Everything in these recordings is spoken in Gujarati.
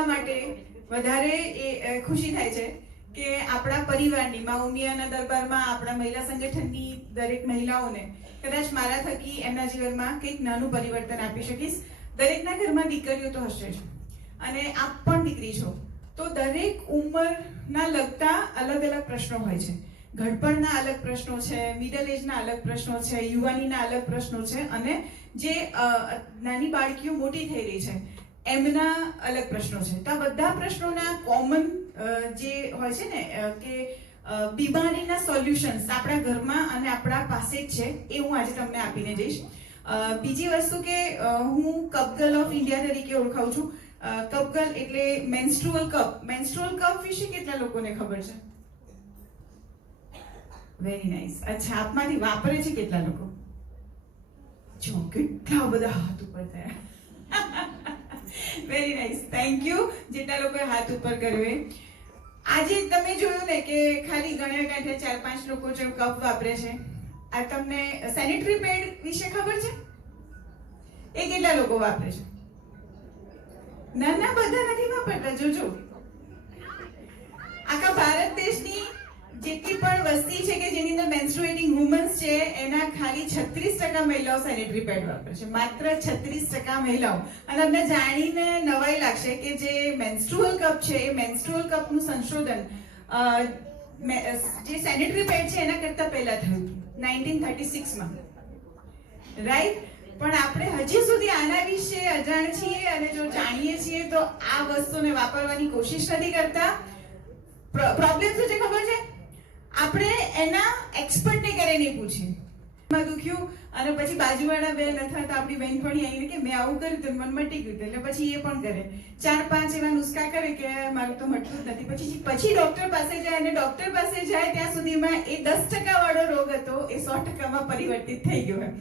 એટલા માટે વધારે ખુશી થાય છે કે આપણા પરિવારની મા ઉમિયાના દરબારમાં આપણા મહિલા સંગઠનની દરેક મહિલાઓને કદાચ મારા થકી એમના જીવનમાં કંઈક નાનું પરિવર્તન આપી શકીશ. દરેકના ઘરમાં દીકરીઓ તો હશે જ, અને આપ પણ દીકરી છો, તો દરેક ઉંમરના લગતા અલગ અલગ પ્રશ્નો હોય છે. ઘડપણના અલગ પ્રશ્નો છે, મિડલ એજના અલગ પ્રશ્નો છે, યુવાનીના અલગ પ્રશ્નો છે, અને જે નાની બાળકીઓ મોટી થઈ રહી છે એમના અલગ પ્રશ્નો છે. તો આ બધા પ્રશ્નોના કોમન જે હોય છે ને કે બીમારીના સોલ્યુશન્સ આપણા ઘરમાં અને આપણા પાસે જ છે, એ હું આજે તમને આપીને જઈશ. બીજી વસ્તુ કે હું કપ ગર્લ ઓફ ઇન્ડિયા તરીકે ઓળખાઉં છું. કપ ગર્લ એટલે મેન્સ્ટ્રુઅલ કપ. મેન્સ્ટ્રુઅલ કપ વિશે કેટલા લોકોને ખબર છે? Very nice. અચ્છા, આપમાંથી વાપરે છે કેટલા લોકો? જો કેટલા બધા હાથ ઉપર થયા. વેરી નાઇસ, થેન્ક યુ જેટલા લોકોએ હાથ ઉપર કર્યો. આજે તમે જોયું ને કે ખાલી ગણ્યા ગાંઠે 4-5 લોકો જે કપ વાપરે છે. આ તમને સેનિટરી પેડ વિશે ખબર છે? એ કેટલા લોકો વાપરે છે? ના ના, બધા નથી વાપરતા. જોજો, આખા ભારત દેશની જેટલી પણ વસ્તી છે કે જેની અંદર મેન્સ્ટ્રુએટિંગ વુમન્સ છે એના ખાલી 36% મહિલાઓ સેનિટરી પેડ વાપરે છે. માત્ર 36% મહિલાઓ. અને તમને જાણીને નવાઈ લાગશે કે જે મેન્સ્ટ્રુઅલ કપ છે એ મેન્સ્ટ્રુઅલ કપનું સંશોધન જે સેનિટરી પેડ છે એના કરતા પહેલા થયું હતું 1936માં, રાઈટ? પણ આપણે હજી સુધી આના વિશે અજાણ છીએ, અને જો જાણીએ છીએ તો આ વસ્તુને વાપરવાની કોશિશ નથી કરતા. પ્રોબ્લેમ શું છે ખબર છે? આપણે એના એક્સપર્ટને ક્યારે નહીં પૂછીએ. માં દુખ્યું અને પછી બાજુવાળા બેન અથવા તો આપણી બહેનપણી આવીને કે મેં આવું કર્યું તો મને મટી ગયું, એટલે પછી એ પણ કરે. 4-5 એવા નુસ્ખા કરે કે મારું તો મટતું જ નથી. પછી ડોક્ટર પાસે જાય, અને ડોક્ટર પાસે જાય ત્યાં સુધીમાં એ 10% વાળો રોગ હતો એ 100%માં પરિવર્તિત થઈ ગયો હોય.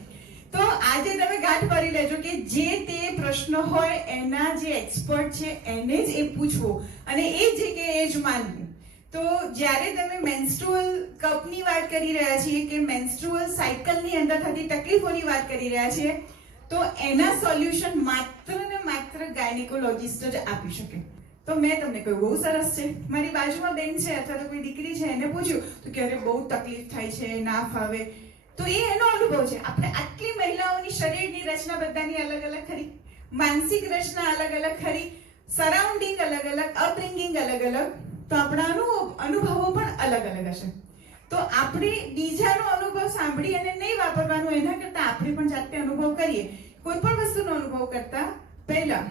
તો આજે તમે ગાંઠ ભરી લેજો કે જે તે પ્રશ્ન હોય એના જે એક્સપર્ટ છે એને જ એ પૂછવો, અને એ જ કે એ જ માનવું. તો જ્યારે તમે મેન્સ્ટ્રુઅલ કપની વાત કરી રહ્યા છીએ કે મેન્સ્ટ્રુઅલ સાયકલની અંદર થતી તકલીફોની વાત કરી રહ્યા છીએ, તો એના સોલ્યુશન માત્ર ને માત્ર ગાયનેકોલોજિસ્ટ જ આપી શકે. તો મેં તમને કહ્યું બહુ સરસ છે. મારી બાજુમાં બેન છે અથવા તો કોઈ દીકરી છે, એને પૂછ્યું તો કે અરે બહુ તકલીફ થાય છે, ના ફાવે. તો એ એનો અનુભવ છે. આપણે આટલી મહિલાઓની શરીરની રચના બધાની અલગ અલગ ખરી, માનસિક રચના અલગ અલગ ખરી, સરાઉન્ડિંગ અલગ અલગ, અપબ્રિંગિંગ અલગ અલગ, તો આપણા અનુભવો પણ અલગ અલગ હશે. તો આપણે બીજાનો અનુભવ સાંભળી અને નહીં વાપરવાનું, એના કરતા આપણે પણ જાતે અનુભવ કરીએ. કોઈ પણ વસ્તુનો અનુભવ કરતા પહેલા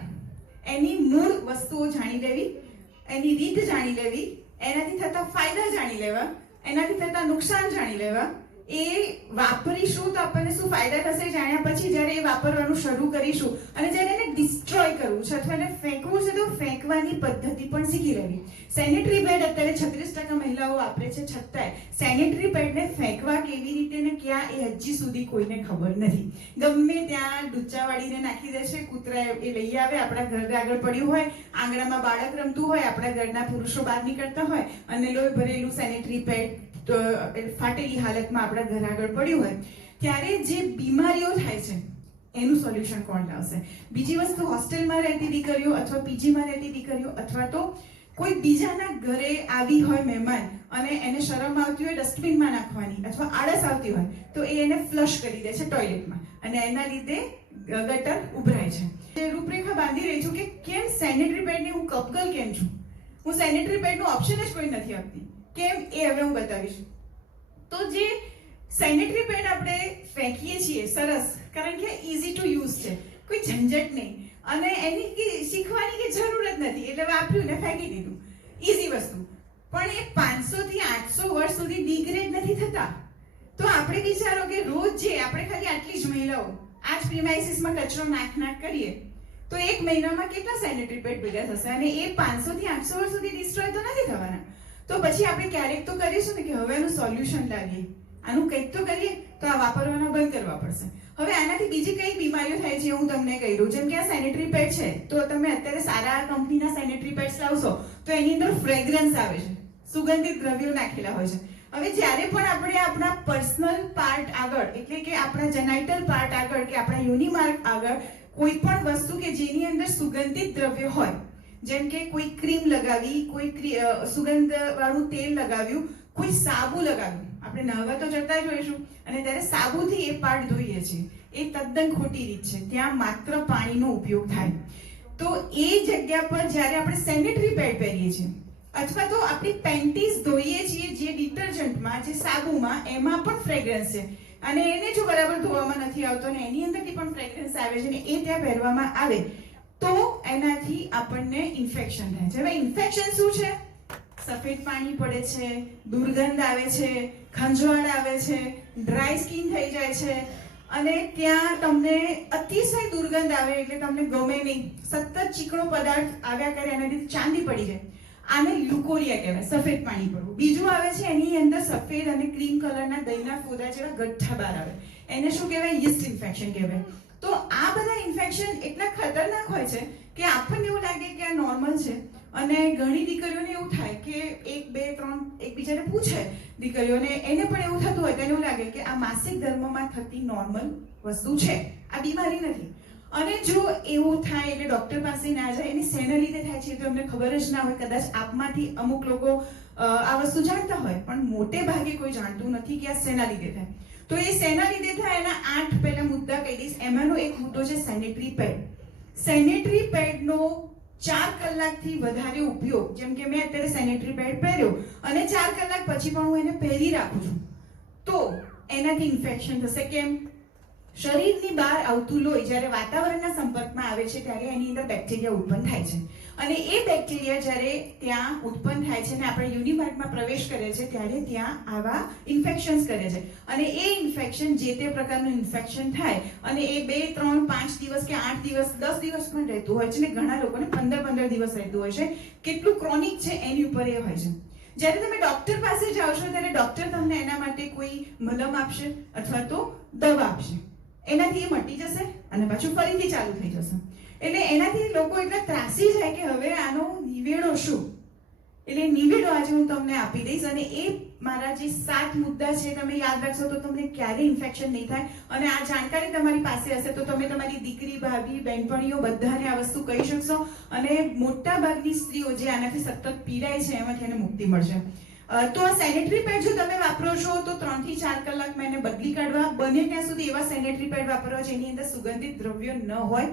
એની મૂળ વસ્તુઓ જાણી લેવી, એની રીત જાણી લેવી, એનાથી થતા ફાયદા જાણી લેવા, એનાથી થતા નુકસાન જાણી લેવા. એ વાપરીશું તો આપણને શું ફાયદા થશે જાણ્યા પછી જ્યારે એ વાપરવાનું શરૂ કરીશું, અને જ્યારે એને ડિસ્ટ્રોય કરવું છે અથવા એને ફેંકવું છે તો ફેંકવાની પદ્ધતિ પણ શીખી લેવી. સેનિટરી પેડ અત્યારે 36% મહિલાઓ વાપરે છે, છતાંય સેનિટરી પેડને ફેંકવા કેવી રીતે ને ક્યાં એ હજી સુધી કોઈને ખબર નથી. ગમે ત્યાં ડૂચા વાળીને નાખી દેશે, કૂતરા એ લઈ આવે, આપણા ઘર આગળ પડ્યું હોય, આંગણામાં બાળક રમતું હોય, આપણા ઘરના પુરુષો બહાર નીકળતા હોય અને લોહી ભરેલું સેનિટરી પેડ ફાટેલી હાલતમાં આપણા ઘર આગળ પડ્યું હોય, ત્યારે જે બીમારીઓ થાય છે એનું સોલ્યુશન કોણ લાવશે? બીજી વસ્તુ, હોસ્ટેલમાં રહેતી દીકરીઓ અથવા પીજીમાં રહેતી દીકરીઓ અથવા તો કોઈ બીજાના ઘરે આવી હોય મહેમાન અને એને શરમ આવતી હોય ડસ્ટબિનમાં નાખવાની અથવા આળસ આવતી હોય તો એ એને ફ્લશ કરી દે છે ટોયલેટમાં, અને એના લીધે ગટર ઉભરાય છે. રૂપરેખા બાંધી રહી છું કે કેમ સેનિટરી પેડની હું કપગર્લ કેમ છું, હું સેનિટરી પેડનું ઓપ્શન જ કોઈ નથી આપતી કેમ, એ હવે હું બતાવીશ. તો જે સેનિટરી પેડ આપણે ફેંકીએ છીએ, સરસ, કારણ કે ઇઝી ટુ યુઝ છે, કોઈ ઝંઝટ નહીં, અને એની શીખવાની કે જરૂર જ નથી, એટલે વાપર્યું ને ફેંકી દીધું, ઇઝી વસ્તુ. પણ એ 500 થી 800 વર્ષ સુધી ડિગ્રેડ નથી થતા. તો આપણે વિચારો કે રોજ જે આપણે ખાલી આટલી જ મહિલાઓ આ જ પ્રિમાઇસીસમાં કચરો નાખ કરીએ તો એક મહિનામાં કેટલા સેનિટરી પેડ ભેગા થશે, અને એ 500 થી 800 વર્ષ સુધી ડિસ્ટ્રોય તો નથી થવાના. તો પછી આપણે ક્યારેક તો કરીશું ને કે હવે એનું સોલ્યુશન લાવીએ, આનું કંઈક તો કરીએ, તો આ વાપરવાના બંધ કરવા પડશે. હવે આનાથી બીજી કઈ બીમારીઓ થાય છે હું તમને કહી દઉં. જેમ કે આ સેનિટરી પેડ છે, તો તમે અત્યારે સારા કંપનીના સેનિટરી પેડ્સ લાવશો તો એની અંદર ફ્રેગ્રન્સ આવે છે, સુગંધિત દ્રવ્યો નાખેલા હોય છે. હવે જ્યારે પણ આપણે આપણા પર્સનલ પાર્ટ આગળ, એટલે કે આપણા જેનાઇટલ પાર્ટ આગળ કે આપણા યોનિ માર્ગ આગળ કોઈ પણ વસ્તુ કે જેની અંદર સુગંધિત દ્રવ્ય હોય, જેમ કે કોઈ ક્રીમ લગાવી, કોઈ સુગંધ વાળું તેલ લગાવ્યું, કોઈ સાબુ લગાવ્યું. આપણે નહાવા તો જતા જ હોઈશું અને ત્યારે સાબુથી એ પાર્ટ ધોઈએ છીએ. એ તદ્દન ખોટી રીત છે. ત્યાં માત્ર પાણીનો ઉપયોગ થાય. તો એ જગ્યા પર જ્યારે આપણે સેનિટરી પેડ પહેરીએ છીએ અથવા તો આપણી પેન્ટીઝ ધોઈએ છીએ, જે ડિટર્જન્ટમાં, જે સાબુમાં, એમાં પણ ફ્રેગ્રન્સ છે અને એને જો બરાબર ધોવામાં નથી આવતો ને એની અંદરથી પણ ફ્રેગ્રન્સ આવે છે ને એ ત્યાં પહેરવામાં આવે તો એનાથી આપણને ઇન્ફેક્શન થાય છે. હવે ઇન્ફેક્શન શું છે? સફેદ પાણી પડે છે, દુર્ગંધ આવે છે, ખંજવાળ આવે છે, ડ્રાય સ્કિન થઈ જાય છે અને ત્યાં તમને અતિશય દુર્ગંધ આવે એટલે તમને ગમે નહીં. સતત ચીકણો પદાર્થ આવ્યા કરે એનાથી ચાંદી પડી જાય. આને લ્યુકોરિયા કહેવાય, સફેદ પાણી પડવું. બીજું આવે છે એની અંદર સફેદ અને ક્રીમ કલરના દહીંના ફોદા જેવા ગઠ્ઠા બહાર આવે. એને શું કહેવાય? યીસ્ટ ઇન્ફેક્શન કહેવાય. તો આ બધા ઇન્ફેક્શન એટલા ખતરનાક હોય છે કે આપણને એવું લાગે કે આ નોર્મલ છે અને ઘણી દીકરીઓને એવું થાય કે 1, 2, 3 એકબીજાને પૂછે દીકરીઓને, એને પણ એવું થતું હોય, તેને એવું લાગે કે આ માસિક ધર્મમાં થતી નોર્મલ વસ્તુ છે, આ બીમારી નથી. અને જો એવું થાય એટલે ડોક્ટર પાસે ના જાય. એની શેના લીધે થાય છે તો અમને ખબર જ ના હોય. કદાચ આપમાંથી અમુક લોકો આ વસ્તુ જાણતા હોય પણ મોટે ભાગે કોઈ જાણતું નથી કે આ શેના લીધે થાય. તો એ શેના લીધે થાય એના 8 પહેલા મુદ્દા કહી દઈશ. એમાંનો એક મુદ્દો છે સેનેટરી પેડ. સેનેટરી પેડનો 4 કલાકથી વધારે ઉપયોગ, જેમ કે મેં અત્યારે સેનેટરી પેડ પહેર્યો અને 4 કલાક પછી પણ હું એને પહેરી રાખું છું તો એનાથી ઇન્ફેક્શન થશે. કેમ? શરીરની બહાર આવતું લોહી જ્યારે વાતાવરણના સંપર્કમાં આવે છે ત્યારે એની અંદર બેક્ટેરિયા ઉત્પન્ન થાય છે અને એ બેક્ટેરિયા જ્યારે ત્યાં ઉત્પન્ન થાય છે અને આપણે યુનિમાર્ટમાં પ્રવેશ કરે છે ત્યારે ત્યાં આવા ઇન્ફેક્શન્સ કરે છે અને એ ઇન્ફેક્શન જે તે પ્રકારનું ઇન્ફેક્શન થાય અને એ 2, 3, 5 દિવસ કે 8 દિવસ, 10 દિવસ પણ રહેતું હોય છે ને ઘણા લોકોને 15 દિવસ રહેતું હોય છે. કેટલું ક્રોનિક છે એની ઉપર એ હોય છે. જ્યારે તમે ડોક્ટર પાસે જાઓ છો ત્યારે ડોક્ટર તમને એના માટે કોઈ મલમ આપશે અથવા તો દવા આપશે. એનાથી એ મટી જશે અને પાછું ફરીથી ચાલુ થઈ જશે. એટલે એનાથી લોકો એટલા ત્રાસી જાય કે હવે આનો નિવેડો શું? એટલે નિવેડો આજે હું તમને આપી દઈશ અને એ મારા જે 7 મુદ્દા છે તમે યાદ રાખશો તો તમને ક્યારેય ઇન્ફેક્શન નહીં થાય. અને આ જાણકારી તમારી પાસે હશે તો તમે તમારી દીકરી, ભાભી, બહેનપણીઓ બધાને આ વસ્તુ કહી શકશો અને મોટા ભાગની સ્ત્રીઓ જે આનાથી સતત પીડાય છે એમાંથી એને મુક્તિ મળશે. તો આ સેનેટરી પેડ જો તમે વાપરો છો તો 3 થી 4 કલાકમાં એને બદલી કાઢવા. બને ત્યાં સુધી એવા સેનેટરી પેડ વાપરવા જેની અંદર સુગંધિત દ્રવ્યો ન હોય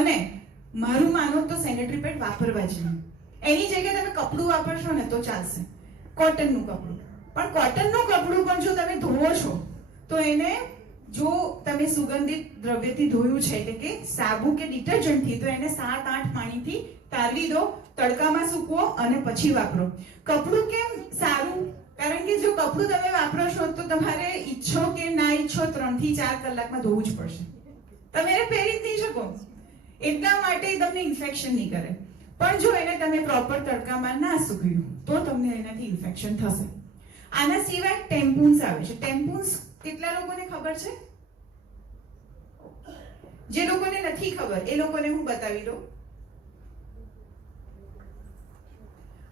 અને મારું માનો તો સેનેટરી પેડ વાપરવા જ નહીં. એની જગ્યાએ તમે કપડું વાપરશો ને તો ચાલશે, કોટનનું કપડું. પણ કોટનનું કપડું પણ જો તમે ધોવો છો તો એને જો તમે સુગંધિત દ્રવ્યથી ધોયું છે એટલે કે સાબુ કે ડિટર્જન્ટથી તો એને 7-8 પાણીથી તારવી દો, તડકામાં સૂકવો અને પછી વાપરો. કપડું કેમ સારું? કારણ કે જો કપડું તમે વાપરો છો તો તમારે ઈચ્છો કે ના ઈચ્છો 3 થી 4 કલાકમાં ધોવું જ પડશે. તમે એને પહેરી જ નહીં શકો. એટલા માટે તમને ઇન્ફેક્શન નહીં કરે. પણ જો એને તમે પ્રોપર તડકામાં ના સૂકવ્યું તો તમને એનાથી ઇન્ફેક્શન થશે. આના સિવાય ટેમ્પૂન્સ આવે છે. ટેમ્પૂન્સ કેટલા લોકોને ખબર છે? જે લોકોને નથી ખબર એ લોકોને હું બતાવી દઉં.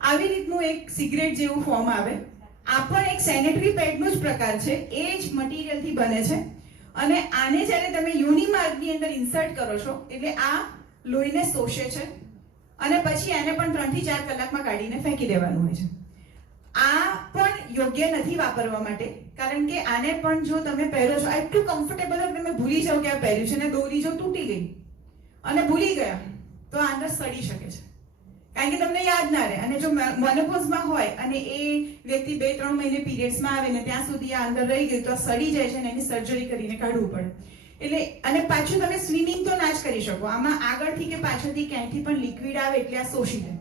આવી રીતનું એક સિગરેટ જેવું ફોર્મ આવે. આ પણ એક સેનેટરી પેડનો જ પ્રકાર છે. એ જ મટીરિયલથી બને છે અને આને જ્યારે તમે યુનિમાર્કની અંદર ઇન્સર્ટ કરો છો એટલે આ લોહીને શોષે છે અને પછી આને પણ 3 થી 4 કલાકમાં કાઢીને ફેંકી દેવાનું હોય છે. આ પણ યોગ્ય નથી વાપરવા માટે કારણ કે આને પણ જો તમે પહેરો છો એટલું કમ્ફર્ટેબલ હોય તમે ભૂલી જાઓ કે આ પહેર્યું છે ને દોરી જો તૂટી ગઈ અને ભૂલી ગયા તો આ અંદર સડી શકે છે કારણ કે તમને યાદ ના રહે. અને જો મેનોપોઝમાં હોય અને એ વ્યક્તિ 2-3 મહિને પીરિયડ્સમાં આવે ને ત્યાં સુધી આ અંદર રહી ગયું તો આ સડી જાય છે અને એની સર્જરી કરીને કાઢવું પડે. એટલે અને પાછું તમે સ્વિમિંગ તો ના જ કરી શકો. આમાં આગળથી કે પાછળથી ક્યાંયથી પણ લિક્વિડ આવે એટલે આ શોષી લે.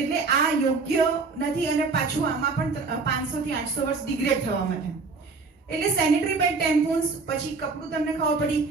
એટલે આ યોગ્ય નથી અને પાછું આમાં પણ 500 થી 800 વર્ષ ડિગ્રેડ થવા માટે. એટલે સેનેટરી પેડ, ટેમ્પૂન્સ, પછી કપડું તમને ખબર પડી.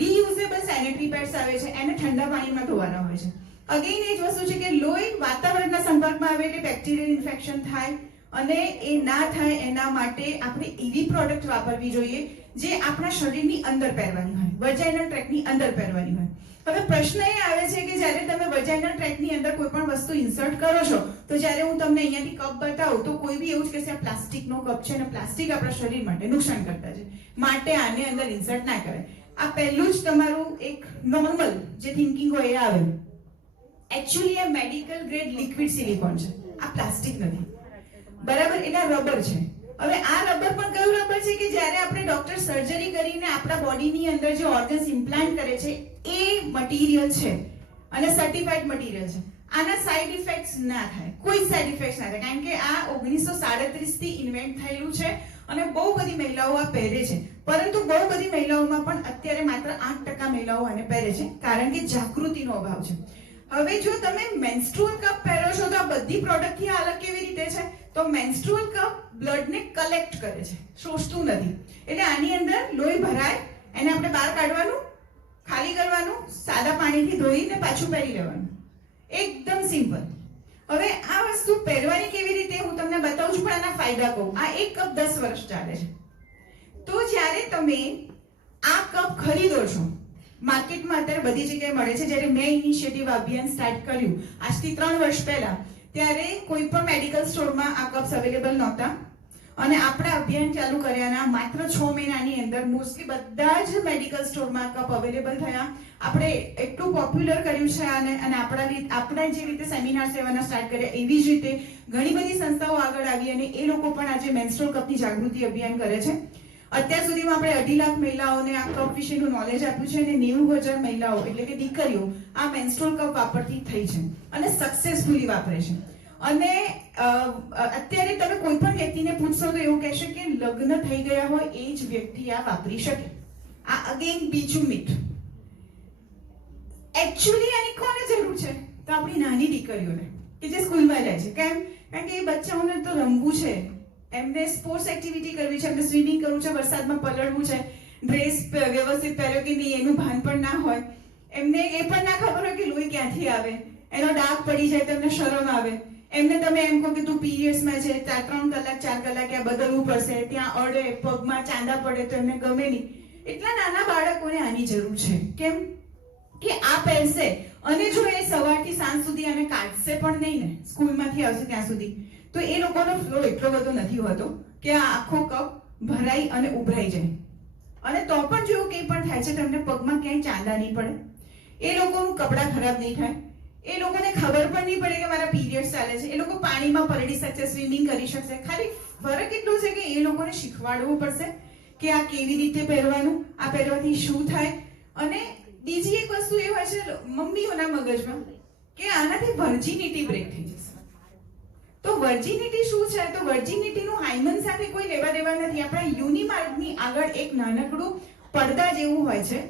રીયુઝેબલ સેનેટરી પેડ્સ આવે છે એને ઠંડા પાણીમાં ધોવાના હોય છે. અગેન એ જ વસ્તુ છે કે લોહી વાતાવરણના સંપર્કમાં આવે એટલે બેક્ટેરિયલ ઇન્ફેક્શન થાય અને એ ના થાય એના માટે આપણે એવી પ્રોડક્ટ વાપરવી જોઈએ જે આપણા શરીરની અંદર પહેરવાની હોય, વજાઇનલ ટ્રેકની અંદર પહેરવાની હોય. હવે પ્રશ્ન એ આવે છે કે જ્યારે તમે વજાઇનલ ટ્રેકની અંદર કોઈ પણ વસ્તુ ઇન્સર્ટ કરો છો તો જ્યારે હું તમને અહીંયાથી કપ બતાવું તો કોઈ બી એવું જ કહેશે આ પ્લાસ્ટિકનો કપ છે અને પ્લાસ્ટિક આપણા શરીર માટે નુકસાન કરતા છે માટે આને અંદર ઇન્સર્ટ ના કરે. આ પહેલું જ તમારું એક નોર્મલ જે થિંકિંગ હોય એ આવે. એકચ્યુઅલી આ મેડિકલ ગ્રેડ લિક્વિડ સિલિકોન છે, આ પ્લાસ્ટિક નથી, બરાબર? એટલે આ રબર છે. હવે આ રબર પણ કયું રબર છે કે જ્યારે આપણે ડોક્ટર સર્જરી કરીને આપણા બોડીની અંદર જે ઓર્ગન્સ ઇમ્પ્લાન્ટ કરે છે એ મટીરિયલ છે અને સર્ટિફાઈડ મટીરિયલ છે. આના સાઇડ ઇફેક્ટ્સ ના થાય, કોઈ સાઇડ ઇફેક્ટ્સ ના થાય, કારણ કે આ 1937 થી ઇન્વેન્ટ થયેલું છે અને બહુ બધી મહિલાઓ આ પહેરે છે. પરંતુ બહુ બધી મહિલાઓમાં પણ અત્યારે માત્ર 8% મહિલાઓ આને પહેરે છે, કારણ કે જાગૃતિનો અભાવ છે. હવે જો તમે મેન્સ્ટ્રુઅલ કપ પહેરો છો તો આ બધી પ્રોડક્ટથી અલગ કેવી રીતે છે? તો મેન્સ્ટ્રુઅલ કપ બ્લડને કલેક્ટ કરે છે, શોષતું નથી. એટલે આની અંદર લોહી ભરાય, એને આપણે બહાર કાઢવાનું, ખાલી કરવાનું, સાદા પાણીથી ધોઈને પાછું પહેરી લેવાનું, એકદમ સિમ્પલ. હવે આ વસ્તુ પહેરવાની કેવી રીતે હું તમને બતાવું છું, પણ આના ફાયદા કહું. આ એક કપ 10 વર્ષ ચાલે છે. તો જ્યારે તમે આ કપ ખરીદો છો, માર્કેટમાં અત્યારે બધી જગ્યાએ મળે છે. જ્યારે મેં ઇનિશિયેટિવ અભિયાન સ્ટાર્ટ કર્યું આજથી 3 વર્ષ પહેલા, ત્યારે કોઈ પણ મેડિકલ સ્ટોરમાં આ કપ્સ અવેલેબલ નહોતા અને આપણે અભિયાન ચાલુ કર્યાના માત્ર 6 મહિનાની અંદર મોસ્ટલી બધા જ મેડિકલ સ્ટોરમાં કપ અવેલેબલ થયા. આપણે એટલું પોપ્યુલર કર્યું છે અને આપણે જે રીતે સેમિનાર્સ લેવાના સ્ટાર્ટ કર્યા એવી જ રીતે ઘણી બધી સંસ્થાઓ આગળ આવી અને એ લોકો પણ આજે મેન્સ્ટ્રુઅલ કપની જાગૃતિ અભિયાન કરે છે. અત્યાર સુધીમાં આપણે 2.5 લાખ મહિલાઓને આ કપ વિશેનું નોલેજ આપ્યું છે અને 90,000 મહિલાઓ એટલે કે દીકરીઓ આ મેન્સ્ટ્રુઅલ કપ વાપરતી થઈ છે અને સક્સેસફુલી વાપરે છે. અને અત્યારે તમે કોઈ પણ વ્યક્તિને પૂછશો તો એવું કહેશે કે લગ્ન થઈ ગયા હોય એ જ વ્યક્તિ આ વાપરી શકે. આ અગેન બીજું મિથ. એકચ્યુઅલી આની કોને જરૂર છે? તો આપણી નાની દીકરીઓને કે જે સ્કૂલમાં જાય છે. કેમ? કારણ કે એ બચ્ચાઓને તો રમવું છે, એમને સ્પોર્ટ્સ એક્ટિવિટી કરવી છે, એમને સ્વિમિંગ કરવું છે, વરસાદમાં પલળવું છે, ડ્રેસ વ્યવસ્થિત પહેર્યો કે નહીં એનું ભાન પણ ના હોય, એમને એ પણ ના ખબર હોય કે લોહી ક્યાંથી આવે, એનો ડાઘ પડી જાય તો એમને શરમ આવે. એમને તમે એમ કહો કે તું પીરિયડ્સમાં છે, 3 કલાક 4 કલાક આ બદલવું પડશે, ત્યાં અડે, પગમાં ચાંદા પડે તો એમને ગમે નહીં. એટલા નાના બાળકોને આની જરૂર છે. કેમ કે આ પહેરશે અને જો એ સવારથી સાંજ સુધી આને કાઢશે પણ નહીં ને, સ્કૂલમાંથી આવશે ત્યાં સુધી, તો એ લોકોનો ફ્લો એટલો બધો નથી હોતો કે આ આખો કપ ભરાઈ અને ઉભરાઈ જાય. અને તો પણ જો કંઈ પણ થાય છે તમને પગમાં ક્યાંય ચાંદા નહીં પડે, એ લોકોનું કપડાં ખરાબ નહીં થાય, એ લોકોને ખબર પણ નહીં પડે કે મારા પીરિયડ્સ ચાલે છે, એ લોકો પાણીમાં પલળી શકશે, સ્વિમિંગ કરી શકશે. ખાલી ફરક એટલો છે કે એ લોકોને શીખવાડવું પડશે કે આ કેવી રીતે પહેરવાનું, આ પહેરવાથી શું થાય. અને બીજી એક વસ્તુ એ હોય છે મમ્મીઓના મગજમાં કે આનાથી વર્જિનિટી બ્રેક થઈ જશે. તો વર્જિનિટી શું છે? તો વર્જિનિટીનું હાઇમન સાથે કોઈ લેવા દેવા નથી. આપણા યુનિમાર્કની આગળ એક નાનકડું પડદા જેવું હોય છે,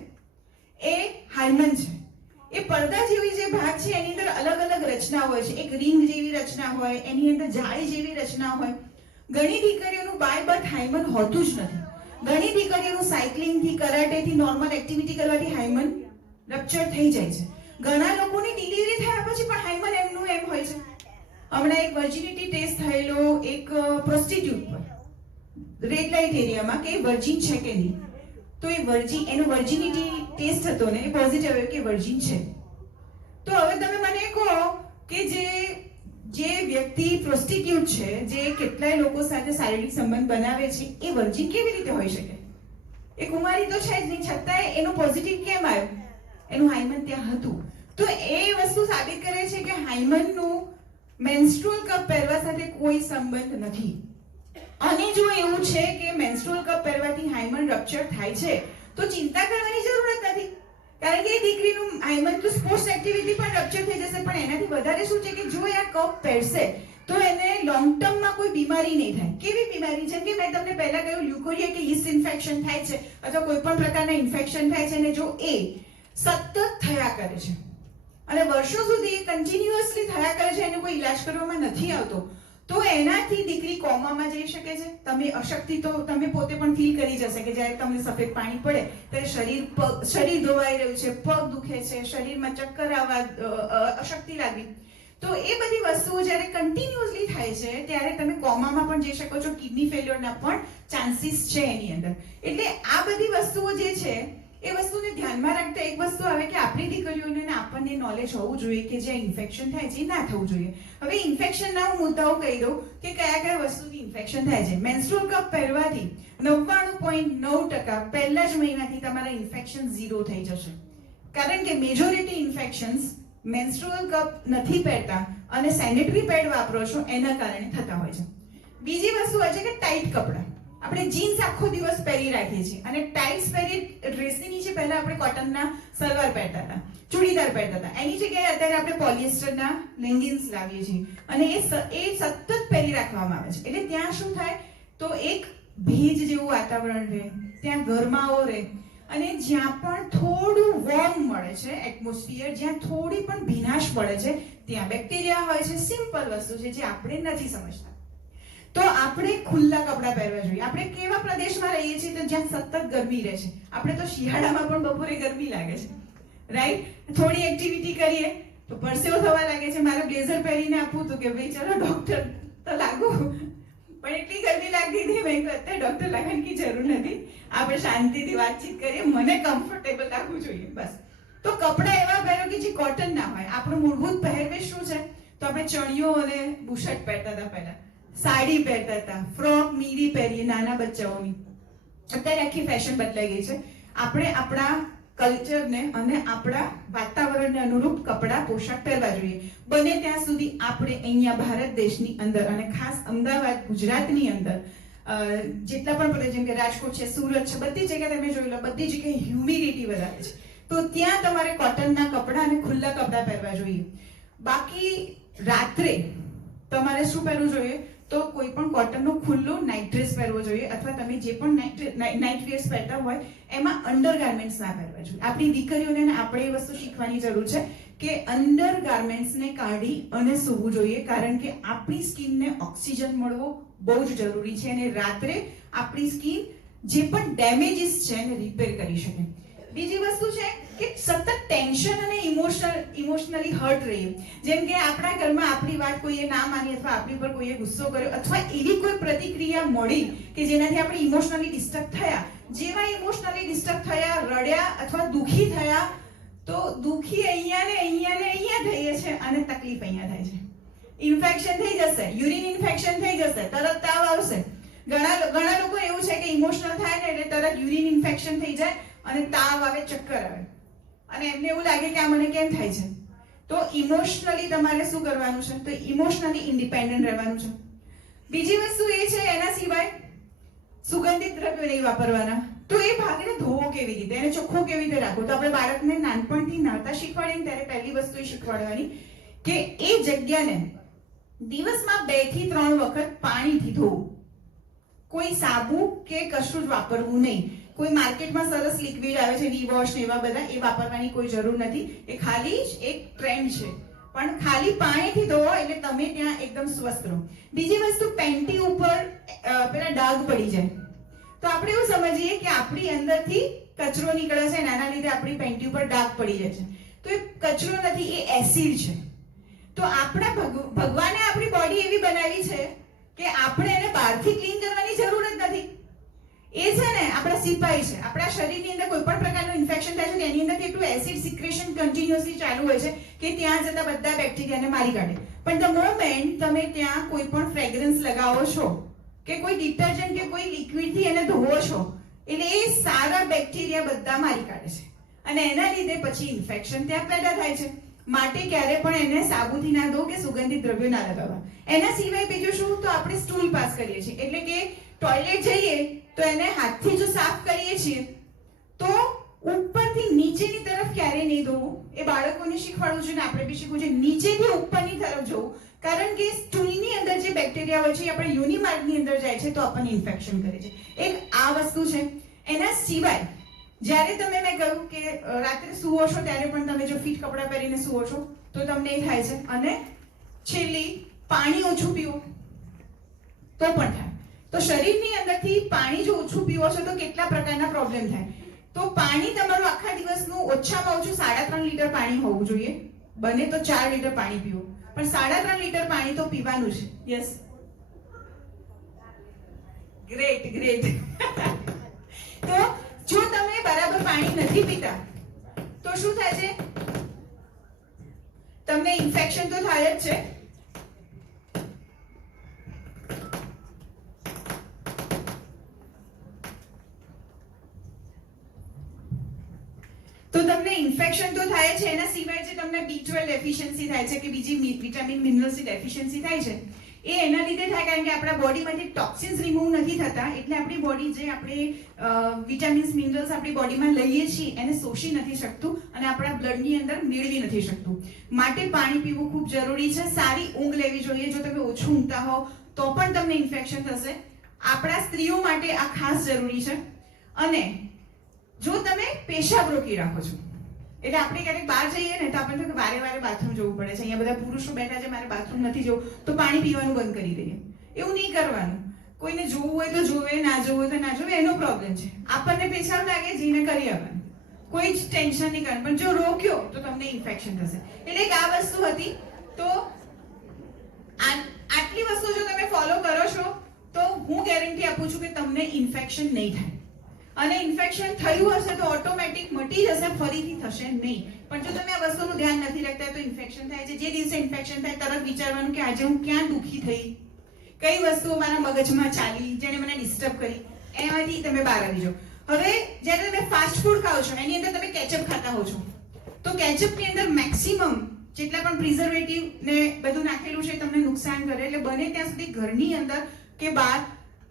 એ હાઇમન છે. એ પડદા જેવી જે ભાગ છે એની અંદર અલગ અલગ રચના હોય છે. એક રિંગ જેવી રચના હોય, એની અંદર જાળી જેવી રચના હોય. ઘણી દીકરીઓનું બાય બર્થ હાઇમન હોતું જ નથી. ઘણી દીકરીઓનું સાયકલિંગથી, કરાટેથી, નોર્મલ એક્ટિવિટી કરવાથી હાઇમન રપ્ચર થઈ જાય છે. ઘણા લોકોની ડિલિવરી થયા પછી પણ હાઇમન એમનું એમ હોય છે. હમણાં એક વર્જિનિટી ટેસ્ટ થયેલો એક પ્રોસ્ટિટ્યુટ પર રેડ લાઇટ એરિયામાં કે વર્જિન છે કે નહીં, તો એ એનો વર્જિનિટી ટેસ્ટ હતો ને એ પોઝિટિવ આવ્યો કે વર્જિન છે. તો હવે તમે મને કહો કે જે વ્યક્તિ પ્રોસ્ટિટ્યુટ છે, જે કેટલાય લોકો સાથે શારીરિક સંબંધ બનાવે છે, એ વર્જિન કેવી રીતે હોઈ શકે? એ કુમારી તો છે જ નહીં, છતાંય એનો પોઝિટિવ કેમ આવ્યો? એનું હાઇમન ત્યાં હતું. તો એ વસ્તુ સાબિત કરે છે કે હાઇમનનું મેન્સ્ટ્રુઅલ કપ પહેરવા સાથે કોઈ સંબંધ નથી. અને જો એવું છે કે મેન્સ્ટ્રુઅલ કપ પહેરવાથી હાઇમન રપ્ચર થાય છે તો ચિંતા કરવાની જરૂર જ નથી, કારણ કે એ દીકરીનું હાઇમન તો સ્પોર્ટ્સ એક્ટિવિટી પણ રપ્ચર થઈ જશે. પણ એનાથી વધારે શું છે કે જો એ આ કપ પહેરશે તો એને લોંગ ટર્મમાં કોઈ બીમારી નહીં થાય. કેવી બીમારી? જેમ કે મેં તમને પહેલા કહ્યું લ્યુકોરિયા કે યીસ્ટ ઇન્ફેક્શન થાય છે અથવા કોઈ પણ પ્રકારના ઇન્ફેક્શન થાય છે, અને જો એ સતત થયા કરે છે અને વર્ષો સુધી કન્ટિન્યુઅસલી થયા કરે છે, એનો કોઈ ઈલાજ કરવામાં નથી આવતો, તો એનાથી દીકરી કોમામાં જઈ શકે છે. તમે અશક્તિ તો તમે પોતે પણ ફીલ કરી જશે કે જ્યારે તમને સફેદ પાણી પડે ત્યારે શરીર ધોવાઈ રહ્યું છે, પગ દુખે છે, શરીરમાં ચક્કર આવવા, અશક્તિ લાગવી. તો એ બધી વસ્તુઓ જ્યારે કન્ટિન્યુઅસલી થાય છે ત્યારે તમે કોમામાં પણ જઈ શકો છો. કિડની ફેલ્યોરના પણ ચાન્સીસ છે એની અંદર. એટલે આ બધી વસ્તુઓ જે છે એ વસ્તુને ધ્યાનમાં રાખતા એક વસ્તુ આવે કે આપણી દીકરીઓને આપણને નોલેજ હોવું જોઈએ કે જે ઇન્ફેક્શન થાય છે એ ના થવું જોઈએ. હવે ઇન્ફેક્શનના હું મુદ્દાઓ કહી દઉં કે કયા કયા વસ્તુથી ઇન્ફેક્શન થાય છે. મેન્સ્ટ્રુઅલ કપ પહેરવાથી 99.9% પહેલા જ મહિનાથી તમારા ઇન્ફેક્શન 0 થઈ જશે, કારણ કે મેજોરિટી ઇન્ફેક્શન્સ મેન્સ્ટ્રુઅલ કપ નથી પહેરતા અને સેનિટરી પેડ વાપરો છો એના કારણે થતા હોય છે. બીજી વસ્તુ હોય છે કે ટાઈટ કપડાં. આપણે જીન્સ આખો દિવસ પહેરી રાખીએ છીએ અને ટાઈટ્સ પહેરી ડ્રેસની નીચે પહેલા આપણે કોટનના સલવાર પહેરતા હતા, ચૂડીદાર પહેરતા હતા. એની જગ્યાએ અત્યારે આપણે પોલિએસ્ટરના લેગિન્સ લાવીએ છીએ અને એ સતત પહેરી રાખવામાં આવે છે. એટલે ત્યાં શું થાય તો એક ભેજ જેવું વાતાવરણ રહે, ત્યાં ગરમાવો રહે અને જ્યાં પણ થોડું વોર્મ મળે છે એટમોસ્ફિયર, જ્યાં થોડી પણ ભીનાશ મળે છે ત્યાં બેક્ટેરિયા હોય છે. સિમ્પલ વસ્તુ છે જે આપણે નથી સમજતા. તો આપણે ખુલ્લા કપડાં પહેરવા જોઈએ. આપણે કેવા પ્રદેશમાં રહીએ છીએ તો જ્યાં સતત ગરમી રહે છે. આપણે તો શિયાળામાં પણ બપોરે ગરમી લાગે છે, રાઈટ? થોડી એક્ટિવિટી કરીએ તો પરસેવો થવા લાગે છે. મારે બ્લેઝર પહેરીને આપવું હતું કે ભાઈ ચલો ડોક્ટર તો લાગુ, પણ એટલી ગરમી લાગતી હતી મેં અત્યારે ડોક્ટર લાગવાની જરૂર નથી, આપણે શાંતિથી વાતચીત કરીએ, મને કમ્ફર્ટેબલ લાગવું જોઈએ બસ. તો કપડાં એવા પહેરો કે જે કોટન ના હોય. આપણું મૂળભૂત પહેરવેશ શું છે તો આપણે ચણિયો અને બુશર્ટ પહેરતા હતા પહેલા, સાડી પહેરતા હતા, ફ્રોક મીડી પહેરીએ નાના બચ્ચાઓની. અત્યારે આખી ફેશન બદલાઈ ગઈ છે. આપણે આપણા કલ્ચરને અને આપણા વાતાવરણને અનુરૂપ કપડાં પોશાક પહેરવા જોઈએ. બને ત્યાં સુધી આપણે અહીંયા ભારત દેશની અંદર અને ખાસ અમદાવાદ ગુજરાતની અંદર જેટલા પણ પ્રદેશ જેમ કે રાજકોટ છે, સુરત છે, બધી જગ્યાએ તમે જોઈ લો, બધી જગ્યાએ હ્યુમિડિટી વધારે છે. તો ત્યાં તમારે કોટનના કપડાં અને ખુલ્લા કપડાં પહેરવા જોઈએ. બાકી રાત્રે તમારે શું પહેરવું જોઈએ તો કોઈ પણ કોટનનો ખુલ્લો નાઇટ ડ્રેસ પહેરવો જોઈએ અથવા તમે જે પણ નાઇટ ડ્રેસ પહેરતા હોય એમાં અંડરગાર્મેન્ટ્સ ના પહેરવા જોઈએ. આપણી દીકરીઓને આપણે એ વસ્તુ શીખવાની જરૂર છે કે અંડરગાર્મેન્ટ્સને કાઢી અને સૂવું જોઈએ, કારણ કે આપણી સ્કિનને ઓક્સિજન મળવો બહુ જ જરૂરી છે અને રાત્રે આપણી સ્કિન જે પણ ડેમેજીસ છે એને રિપેર કરી શકે. બીજી વસ્તુ છે કે સતત ટેન્શન અને ઇમોશનલી હર્ટ રહીએ. જેમ કે આપણા ઘરમાં આપણી વાત કોઈએ ના માની અથવા આપણી પર કોઈએ ગુસ્સો કર્યો અથવા એવી કોઈ પ્રતિક્રિયા મળી કે જેનાથી આપણે ઇમોશનલી ડિસ્ટર્બ થયા. જેવા ઇમોશનલી ડિસ્ટર્બ થયા, રડ્યા અથવા દુખી થયા તો દુખી અહીંયા થઈએ છે અને તકલીફ અહીંયા થાય છે. ઇન્ફેક્શન થઈ જશે, યુરિન ઇન્ફેક્શન થઈ જશે, તરત તાવ આવશે. ઘણા લોકો એવું છે કે ઇમોશનલ થાય ને એટલે તરત યુરિન ઇન્ફેક્શન થઈ જાય અને તાવ આવે, ચક્કર આવે અને એમને એવું લાગે કે આ મને કેમ થાય છે. તો ઇમોશનલી તમારે શું કરવાનું છે તો ઇમોશનલી ઇન્ડિપેન્ડન્ટ રહેવાનું છે. બીજી વસ્તુ એ છે એના સિવાય સુગંધિત દ્રવ્યો નહીં વાપરવાના. તો એ ભાગને ધોવો કેવી રીતે, એને ચોખ્ખો કેવી રીતે રાખવો. તો આપણે બાળકને નાનપણથી નાતા શીખવાડીએ ત્યારે પહેલી વસ્તુ એ શીખવાડવાની કે એ જગ્યાને દિવસમાં 2 થી 3 વખત પાણીથી ધોવું. કોઈ સાબુ કે કશું જ વાપરવું નહીં. કોઈ માર્કેટમાં સરસ લિક્વિડ આવે છે વી વોશ ને એવા બધા, એ વાપરવાની કોઈ જરૂર નથી. એ ખાલી જ એક ટ્રેન્ડ છે, પણ ખાલી પાણીથી ધોવો એટલે તમે ત્યાં એકદમ સ્વસ્થ રહો. બીજી વસ્તુ, પેન્ટી ઉપર પેલા ડાઘ પડી જાય તો આપણે એવું સમજીએ કે આપણી અંદરથી કચરો નીકળે છે, એના લીધે આપણી પેન્ટી ઉપર ડાઘ પડી જાય છે. તો એ કચરો નથી, એ એસિડ છે. તો આપણા ભગવાને આપણી બોડી એવી બનાવી છે કે આપણે એને બહારથી ક્લીન કરવાની જરૂર જ નથી. એ છે ને આપણા સિપાઈ છે. આપણા શરીરની અંદર કોઈ પણ પ્રકારનું ઇન્ફેક્શન થાય છે એની અંદરથી એટલું એસિડ સિક્રેશન કન્ટિન્યુઅસલી ચાલુ હોય છે કે ત્યાં જતા બધા બેક્ટેરિયાને મારી કાઢે. પણ ધ મોમેન્ટ તમે ત્યાં કોઈ પણ ફ્રેગ્રન્સ લગાવો છો કે કોઈ ડિટર્જન્ટ કે કોઈ લિક્વિડથી એને ધોવો છો એટલે એ સારા બેક્ટેરિયા બધા મારી કાઢે છે અને એના લીધે પછી ઇન્ફેક્શન ત્યાં પેદા થાય છે. માટે ક્યારે પણ એને સાબુથી ના ધો કે સુગંધિત દ્રવ્યો ના લગાવવા. એના સિવાય બીજું શું, તો આપણે સ્ટૂલ પાસ કરીએ છીએ એટલે કે ટોયલેટ જઈએ તો એને હાથથી જો સાફ કરીએ છીએ તો ઉપરથી નીચેની તરફ ક્યારે નહીં ધોવું. એ બાળકોને શીખવાડવું છે ને આપણે બી શીખવું છે. નીચેથી ઉપરની તરફ જવું, કારણ કે સ્ટૂલની અંદર જે બેક્ટેરિયા હોય છે એ આપણે યોનિ માર્ગની અંદર જાય છે તો આપણને ઇન્ફેક્શન કરે છે. એક આ વસ્તુ છે. એના સિવાય જ્યારે તમે મેં કહ્યું કે રાત્રે સૂવો છો ત્યારે પણ તમે જો ફિટ કપડાં પહેરીને સૂવો છો તો તમને એ થાય છે. અને છેલ્લી, પાણી ઓછું પીવો તો પણ થાય. તો શરીરની અંદરથી પાણી જો ઓછું પીવો છો તો કેટલા પ્રકારના પ્રોબ્લેમ થાય. તો પાણી તમારું આખા દિવસનું ઓછામાં ઓછું 3.5 લીટર પાણી હોવું જોઈએ. બને તો 4 લીટર પાણી પીવો, પણ 3.5 લીટર પાણી તો પીવાનું છે. Yes, great. તો જો તમે બરાબર પાણી નથી પીતા તો શું થાય છે, તમને ઇન્ફેક્શન તો થાય જ છે. તો તમને તમને ઇન્ફેક્શન તો થાય છે, એના સિવાય જે તમને B12 ડેફિશિયન્સી થાય છે કે બીજી વિટામિન મિનરલ્સની ડેફિશિયન્સી થાય છે, એ એના લીધે થાય કારણ કે આપણા બોડીમાંથી ટોક્સિન્સ રિમૂવ નથી થતા, એટલે આપણી બોડી જે આપણે વિટામિન્સ મિનરલ્સ આપણી બોડીમાં લઈએ છીએ એને શોષી નથી શકતું અને આપણા બ્લડની અંદર મેળવી નથી શકતું. માટે પાણી પીવું ખૂબ જરૂરી છે. સારી ઊંઘ લેવી જોઈએ. જો તમે ઓછું ઊંઘતા હોવ તો પણ તમને ઇન્ફેક્શન થશે. આપણા સ્ત્રીઓ માટે આ ખાસ જરૂરી છે. અને જો તમે પેશાબ રોકી રાખો છો, એટલે આપણે ક્યારેક બહાર જઈએ ને તો આપણને તો વારે વારે બાથરૂમ જવું પડે છે, અહીંયા બધા પુરુષો બેઠા છે, મારે બાથરૂમ નથી જવું, તો પાણી પીવાનું બંધ કરી દઈએ. એવું નહીં કરવાનું. કોઈને જોવું હોય તો જોવે, ના જોવું હોય તો ના જોવે, એનો પ્રોબ્લેમ છે. આપણને પેશાબ લાગે જઈને કરી આવવાનું, કોઈ જ ટેન્શન નહીં કરવાનું. પણ જો રોક્યો તો તમને ઇન્ફેક્શન થશે. એટલે એક આ વસ્તુ હતી. તો આટલી વસ્તુ જો તમે ફોલો કરો છો તો હું ગેરંટી આપું છું કે તમને ઇન્ફેક્શન નહીં થાય. અને ઇન્ફેક્શન થયું હશે તો ઓટોમેટિક મટી જશે, ફરીથી થશે નહીં. પણ જો તમે આ વસ્તુનું ધ્યાન નથી રાખતા તો ઇન્ફેક્શન થાય છે. જે દિવસે ઇન્ફેક્શન થાય તરત વિચારવાનું કે આજે હું ક્યાં દુઃખી થઈ, કઈ વસ્તુઓ મારા મગજમાં ચાલી જેને મને ડિસ્ટર્બ કરી, એમાંથી તમે બહાર આવી જાઓ. હવે જ્યારે તમે ફાસ્ટ ફૂડ ખાઓ છો એની અંદર તમે કેચઅપ ખાતા હો છો, તો કેચઅપની અંદર મેક્સિમમ જેટલા પણ પ્રિઝર્વેટિવ ને બધું નાખેલું છે તમને નુકસાન કરે. એટલે બને ત્યાં સુધી ઘરની અંદર કે બહાર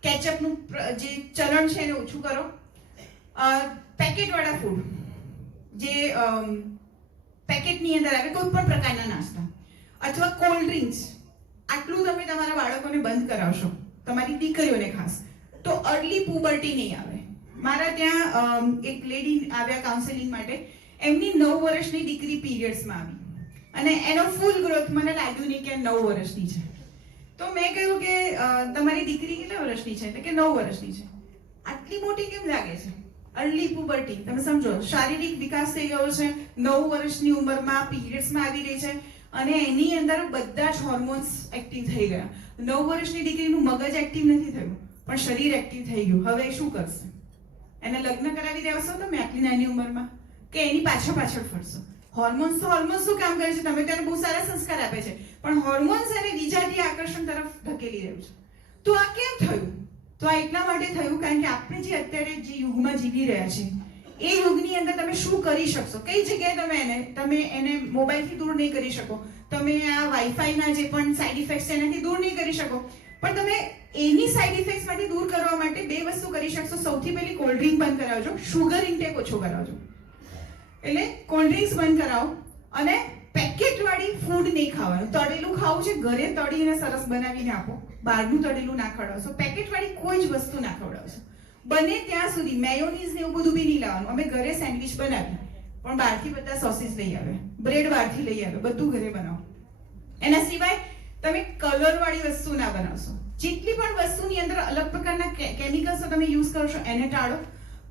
કેચઅપનું જે ચલણ છે એને ઓછું કરો. પેકેટ વાળા ફૂડ, જે પેકેટની અંદર આવે કોઈ પણ પ્રકારના નાસ્તા અથવા કોલ્ડ ડ્રિંક્સ, આટલું તમે તમારા બાળકોને બંધ કરાવશો, તમારી દીકરીઓને ખાસ, તો અર્લી પુબર્ટી નહીં આવે. મારા ત્યાં એક લેડી આવ્યા કાઉન્સેલિંગ માટે, એમની 9 વર્ષની દીકરી પીરિયડ્સમાં આવી અને એનો ફૂલ ગ્રોથ મને લાગ્યું નહીં કે 9 વર્ષની છે. તો મેં કહ્યું કે તમારી દીકરી કેટલા વર્ષની છે? એટલે કે 9 વર્ષની છે. આટલી મોટી કેમ લાગે છે? અર્લી પુબર્ટી, તમે સમજો, શારીરિક વિકાસ થઈ ગયો છે, 9 વર્ષની ઉંમરમાં પીરિયડ્સમાં આવી રહી છે અને એની અંદર બધા જ હોર્મોન્સ એક્ટિવ થઈ ગયા. 9 વર્ષની દીકરીનું મગજ એક્ટિવ નથી થયું પણ શરીર એક્ટિવ થઈ ગયું. હવે એ શું કરશે? એને લગ્ન કરાવી દેવાશો તમે આટલી નાની ઉંમરમાં કે એની પાછળ ફરશો? હોર્મોન્સ તો હોર્મોન્સ શું કામ કરે છે? તમે તેને બહુ સારા સંસ્કાર આપે છે પણ હોર્મોન્સ એને વિજાતીય આકર્ષણ તરફ ધકેલી રહ્યું છે. તો આ કેમ થયું? તો આ એટલા માટે થયું કારણ કે આપણે જે અત્યારે જે યુગમાં જીવી રહ્યા છીએ એ યુગની અંદર તમે શું કરી શકશો, કઈ જગ્યાએ તમે એને મોબાઈલથી દૂર નહીં કરી શકો, તમે આ વાઈફાઈના જે પણ સાઈડ ઇફેક્ટ્સ છે એનાથી દૂર નહીં કરી શકો, પણ તમે એની સાઈડ ઇફેક્ટ્સમાંથી દૂર કરવા માટે 2 વસ્તુ કરી શકશો. સૌથી પહેલી કોલ્ડ ડ્રિંક બંધ કરાવજો, શુગર ઇન્ટેક ઓછો કરાવજો. એટલે કોલ્ડ ડ્રિંક્સ બંધ કરાવો અને પેકેટ વાળી ફૂડ નહીં ખાવાનું. તળેલું ખાવું છે, ઘરે તળીને સરસ બનાવીને આપો, બહારનું તળેલું ના ખવડાવશો, પેકેટ વાળી કોઈ જ વસ્તુ ના ખવડાવશો. બને ત્યાં સુધી મેયોનીઝ ને એવું બધું બી નહીં લાવવાનું. અમે ઘરે સેન્ડવિચ બનાવી પણ બહારથી બધા સોસીસ લઈ આવે, બ્રેડ બહારથી લઈ આવે, બધું ઘરે બનાવો. એના સિવાય તમે કલર વાળી વસ્તુ ના બનાવશો. જેટલી પણ વસ્તુની અંદર અલગ પ્રકારના કેમિકલ્સ તમે યુઝ કરશો એને ટાળો.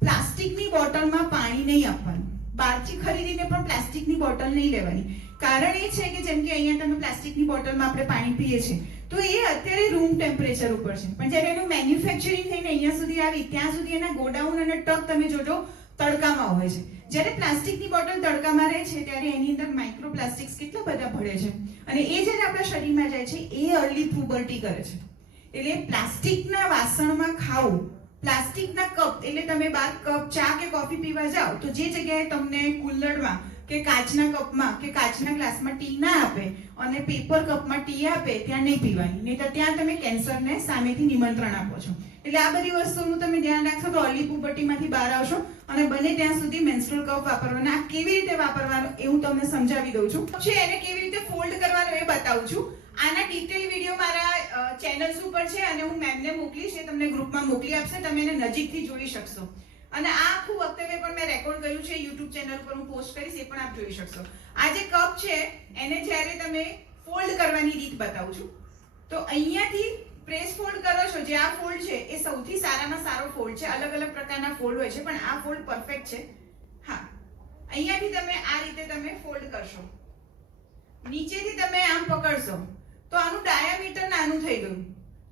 પ્લાસ્ટિકની બોટલમાં પાણી નહીં આપવાનું. બહારથી ખરીદીને પણ પ્લાસ્ટિકની બોટલ નહીં લેવાની. કારણ એ છે કે જેમ કે અહીંયા તમે પ્લાસ્ટિકની બોટલમાં આપણે પાણી પીએ છીએ તો એ અત્યારે રૂમ ટેમ્પરેચર ઉપર છે, પણ જ્યારે એનું મેન્યુફેક્ચરિંગ થઈને અહીંયા સુધી આવી ત્યાં સુધી એના ગોડાઉન અને ટ્રક તમે જોજો તડકામાં હોય છે. જ્યારે પ્લાસ્ટિકની બોટલ તડકામાં રહે છે ત્યારે એની અંદર માઇક્રોપ્લાસ્ટિક્સ કેટલા બધા ભળે છે અને એ જ્યારે આપણા શરીરમાં જાય છે એ અર્લી પુબર્ટી કરે છે. એટલે પ્લાસ્ટિકના વાસણમાં ખાવું, પ્લાસ્ટિકના કપ, એટલે તમે બાર કપ ચા કે કોફી પીવા જાઓ તો જે જગ્યાએ તમને કુલ્લડમાં કે કાચના કપમાં કે કાચના ગ્લાસમાં ટી ના આપે અને પેપર કપમાં ટી આપે ત્યાં નહીં પીવાની, નહીં તો ત્યાં તમે કેન્સરને સામેથી નિમંત્રણ આપો છો. એટલે આ બધી વસ્તુનું તમે ધ્યાન રાખશો તો અર્લી પુબર્ટીમાંથી બહાર આવશો અને બને ત્યાં સુધી મેન્સ્ટ્રુઅલ કપ વાપરવાના. આ કેવી રીતે વાપરવાનો એ હું તમને સમજાવી દઉં છું. એને કેવી રીતે ફોલ્ડ કરવાનો એ બતાવું છું. આના ડિટેલ વિડીયો મારા ચેનલ્સ ઉપર છે અને હું મેમને મોકલીશ, એ તમને ગ્રુપમાં મોકલી આપશે, તમે એને નજીકથી જોઈ શકશો. અને આ આખું વક્તવ્ય પણ મેં રેકોર્ડ કર્યું છે, યુટ્યુબ ચેનલ પર હું પોસ્ટ કરીશ, એ પણ આપ જોઈ શકશો. આ જે કપ છે એને જ્યારે તમે ફોલ્ડ કરવાની રીત બતાવું છું. તો અહીંયાથી પ્રેસ ફોલ્ડ કરો છો, જે આ ફોલ્ડ છે એ સૌથી સારામાં સારો ફોલ્ડ છે. અલગ અલગ પ્રકારના ફોલ્ડ હોય છે પણ આ ફોલ્ડ પરફેક્ટ છે. હા, અહીંયાથી તમે આ રીતે તમે ફોલ્ડ કરશો, નીચેથી તમે આમ પકડશો તો આનું ડાયામીટર નાનું થઈ ગયું,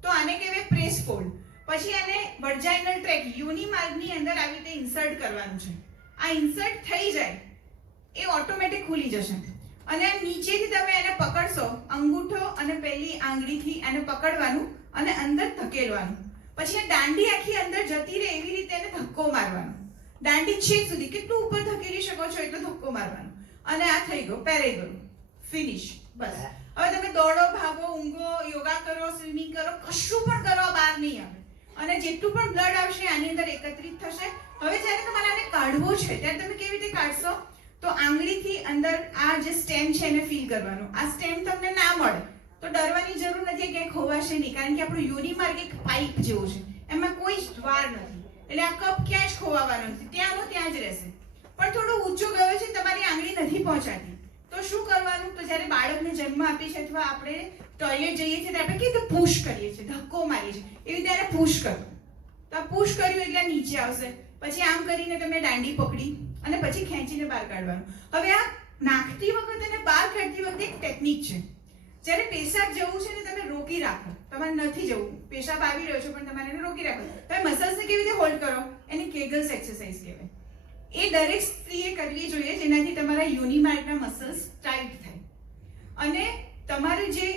તો આને કહેવાય પ્રેસ ફોલ્ડ. પછી આને વર્જાઇનલ ટ્રેક યોની માર્ગની અંદર આવી રીતે ઇન્સર્ટ કરવાનું છે. આ ઇન્સર્ટ થઈ જાય એ ઓટોમેટિક ખુલી જશે અને નીચેથી તમે એને પકડશો, અંગૂઠો અને પહેલી આંગળીથી એને પકડવાનું અને અંદર ધકેલવાનું. પછી આ દાંડી આખી અંદર જતી રહે એવી રીતે એને ધક્કો મારવાનો. દાંડી છેક સુધી કેટલું ઉપર ધકેલી શકો છો એટલો ધક્કો મારવાનો, અને આ થઈ ગયો, પહેરાઈ ગયું, ફિનિશ. બસ. હવે તમે દોડો, ભાગો, ઊંઘો, યોગા કરો, સ્વિમિંગ કરો, કશું પણ કરો, બહાર નહીં આવે, અને જેટલું પણ બ્લડ આવશે આની અંદર એકત્રિત થશે. હવે જ્યારે તમારે આને કાઢવો છે ત્યારે તમે કેવી રીતે કાઢશો? તો આંગળીથી અંદર આ જે સ્ટેમ છે એને ફીલ કરવાનું. આ સ્ટેમ તમને ના મળે તો ડરવાની જરૂર નથી, ક્યાંય ખોવાશે નહીં, કારણ કે આપણું યુરી માર્ગ એક પાઇપ જેવો છે, એમાં કોઈ જ દ્વાર નથી, એટલે આ કપ ક્યાંય જ ખોવાવાનો નથી, ત્યાંનો ત્યાં જ રહેશે. પણ થોડો ઊંચો ગયો છે, તમારી આંગળી નથી પહોંચાતી, તો શું કરવાનું? તો જ્યારે બાળકને જન્મ આપીએ છીએ અથવા આપણે ટોયલેટ જઈએ છીએ, આપણે કેવી રીતે પુશ કરીએ છીએ, ધક્કો મારીએ છીએ, એવી રીતે એને પુશ કરો. તો આ પુશ કર્યું એટલે નીચે આવશે. પછી આમ કરીને તમે દાંડી પકડી અને પછી ખેંચીને બહાર કાઢવાનું. હવે આ નાખતી વખતે અને બહાર કાઢતી વખતે એક ટેકનિક છે. જ્યારે પેશાબ જવું છે ને તમે રોકી રાખો, તમારે નથી જવું, પેશાબ આવી રહ્યો છે પણ તમારે એને રોકી રાખો. તમે મસલ્સને કેવી રીતે હોલ્ડ કરો? એની કેગલ્સ એક્સરસાઇઝ કહેવાય. એ દરેક સ્ત્રીએ કરવી જોઈએ, જેનાથી તમારા યોની માર્ગના મસલ્સ ટાઈટ થાય, અને તમારું જે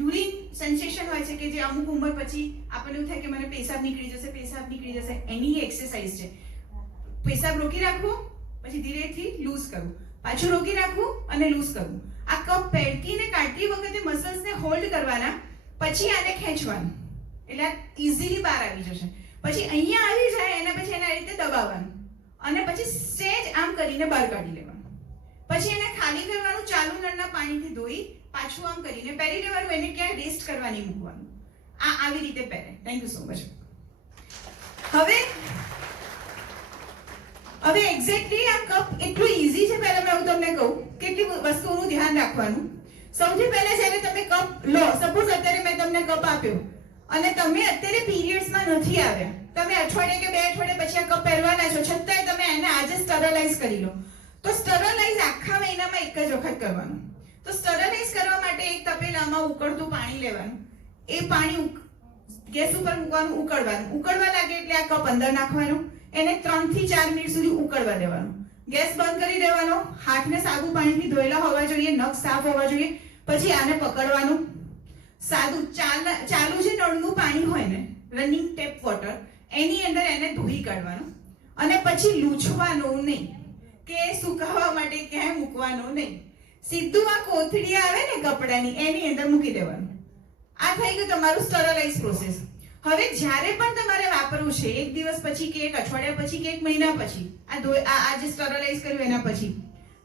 યુરિન સેન્સેશન હોય છે કે જે અમુક ઉંમર પછી આપણને એવું થાય કે મને પેશાબ નીકળી જશે, એની એક્સરસાઇઝ છે. પેશાબ રોકી રાખવો, પછી ધીરેથી લૂઝ કરવું, પાછું રોકી રાખવું અને લૂઝ કરવું. આ કપ પેડકીને કાઢતી વખતે મસલ્સને હોલ્ડ કરવાના, પછી આને ખેંચવાનું, એટલે આ ઇઝીલી બહાર આવી જશે. પછી અહીંયા આવી જાય એના પછી એને આ રીતે દબાવવાનું, અને પછી સ્ટેજ આમ કરીને બહાર કાઢી લેવાનું. પછી એને ખાલી કરવાનું, ચાલુ નળના પાણીથી ધોઈ પાછું આમ કરીને પહેરી લેવાનું, એને ક્યાંય રેસ્ટ કરવા નહીં મૂકવાનું. આ આવી રીતે પહેરે. Thank you so much. હવે એક્ઝેક્ટલી આ કપ એટલું ઈઝી છે. પહેલા હું તમને કહું કેટલી વસ્તુઓનું ધ્યાન રાખવાનું. સૌથી પહેલા જ્યારે તમે કપ લો, સપોઝ અત્યારે મેં તમને કપ આપ્યો અને તમે અત્યારે પીરિયડ્સમાં નથી આવ્યા, તમે અઠવાડિયે કે 2 અઠવાડિયા પછી આ કપ પહેરવાના છો, છતાંય તમે એને આજે સ્ટરલાઇઝ કરી લો, તો સ્ટરલાઇઝ આખા મહિનામાં એક જ વખત કરવાનું. તો સ્ટરલાઇઝ કરવા માટે એક તપેલામાં ઉકળતું પાણી લેવાનું, એ પાણી ગેસ ઉપર મૂકવાનું, ઉકળવાનું. ઉકળવા લાગે એટલે આ કપ અંદર નાખવાનું, એને 3 થી 4 મિનિટ સુધી ઉકળવા દેવાનું. ગેસ બંધ કરી દેવાનો, હાથને સાદું પાણીથી ધોયેલા હોવા જોઈએ, નખ સાફ હોવા જોઈએ. પછી આને પકડવાનું, સાદું ચાલુ જે નળનું પાણી હોય ને, રનિંગ ટેપ વોટર, એની અંદર એને ધોઈ કાઢવાનું, અને પછી લૂછવાનું નહીં કે સુકાવવા માટે ક્યાંય મૂકવાનું નહીં. સીધું આ કોથળી આવે ને કપડાની, એની અંદર મૂકી દેવાનું. આ થઈ ગયું તમારું સ્ટરલાઇઝ પ્રોસેસ. હવે જ્યારે પણ તમારે વાપરવું છે, એક દિવસ પછી કે એક અઠવાડિયા પછી કે એક મહિના પછી, આ જે સ્ટરલાઇઝ કર્યું એના પછી,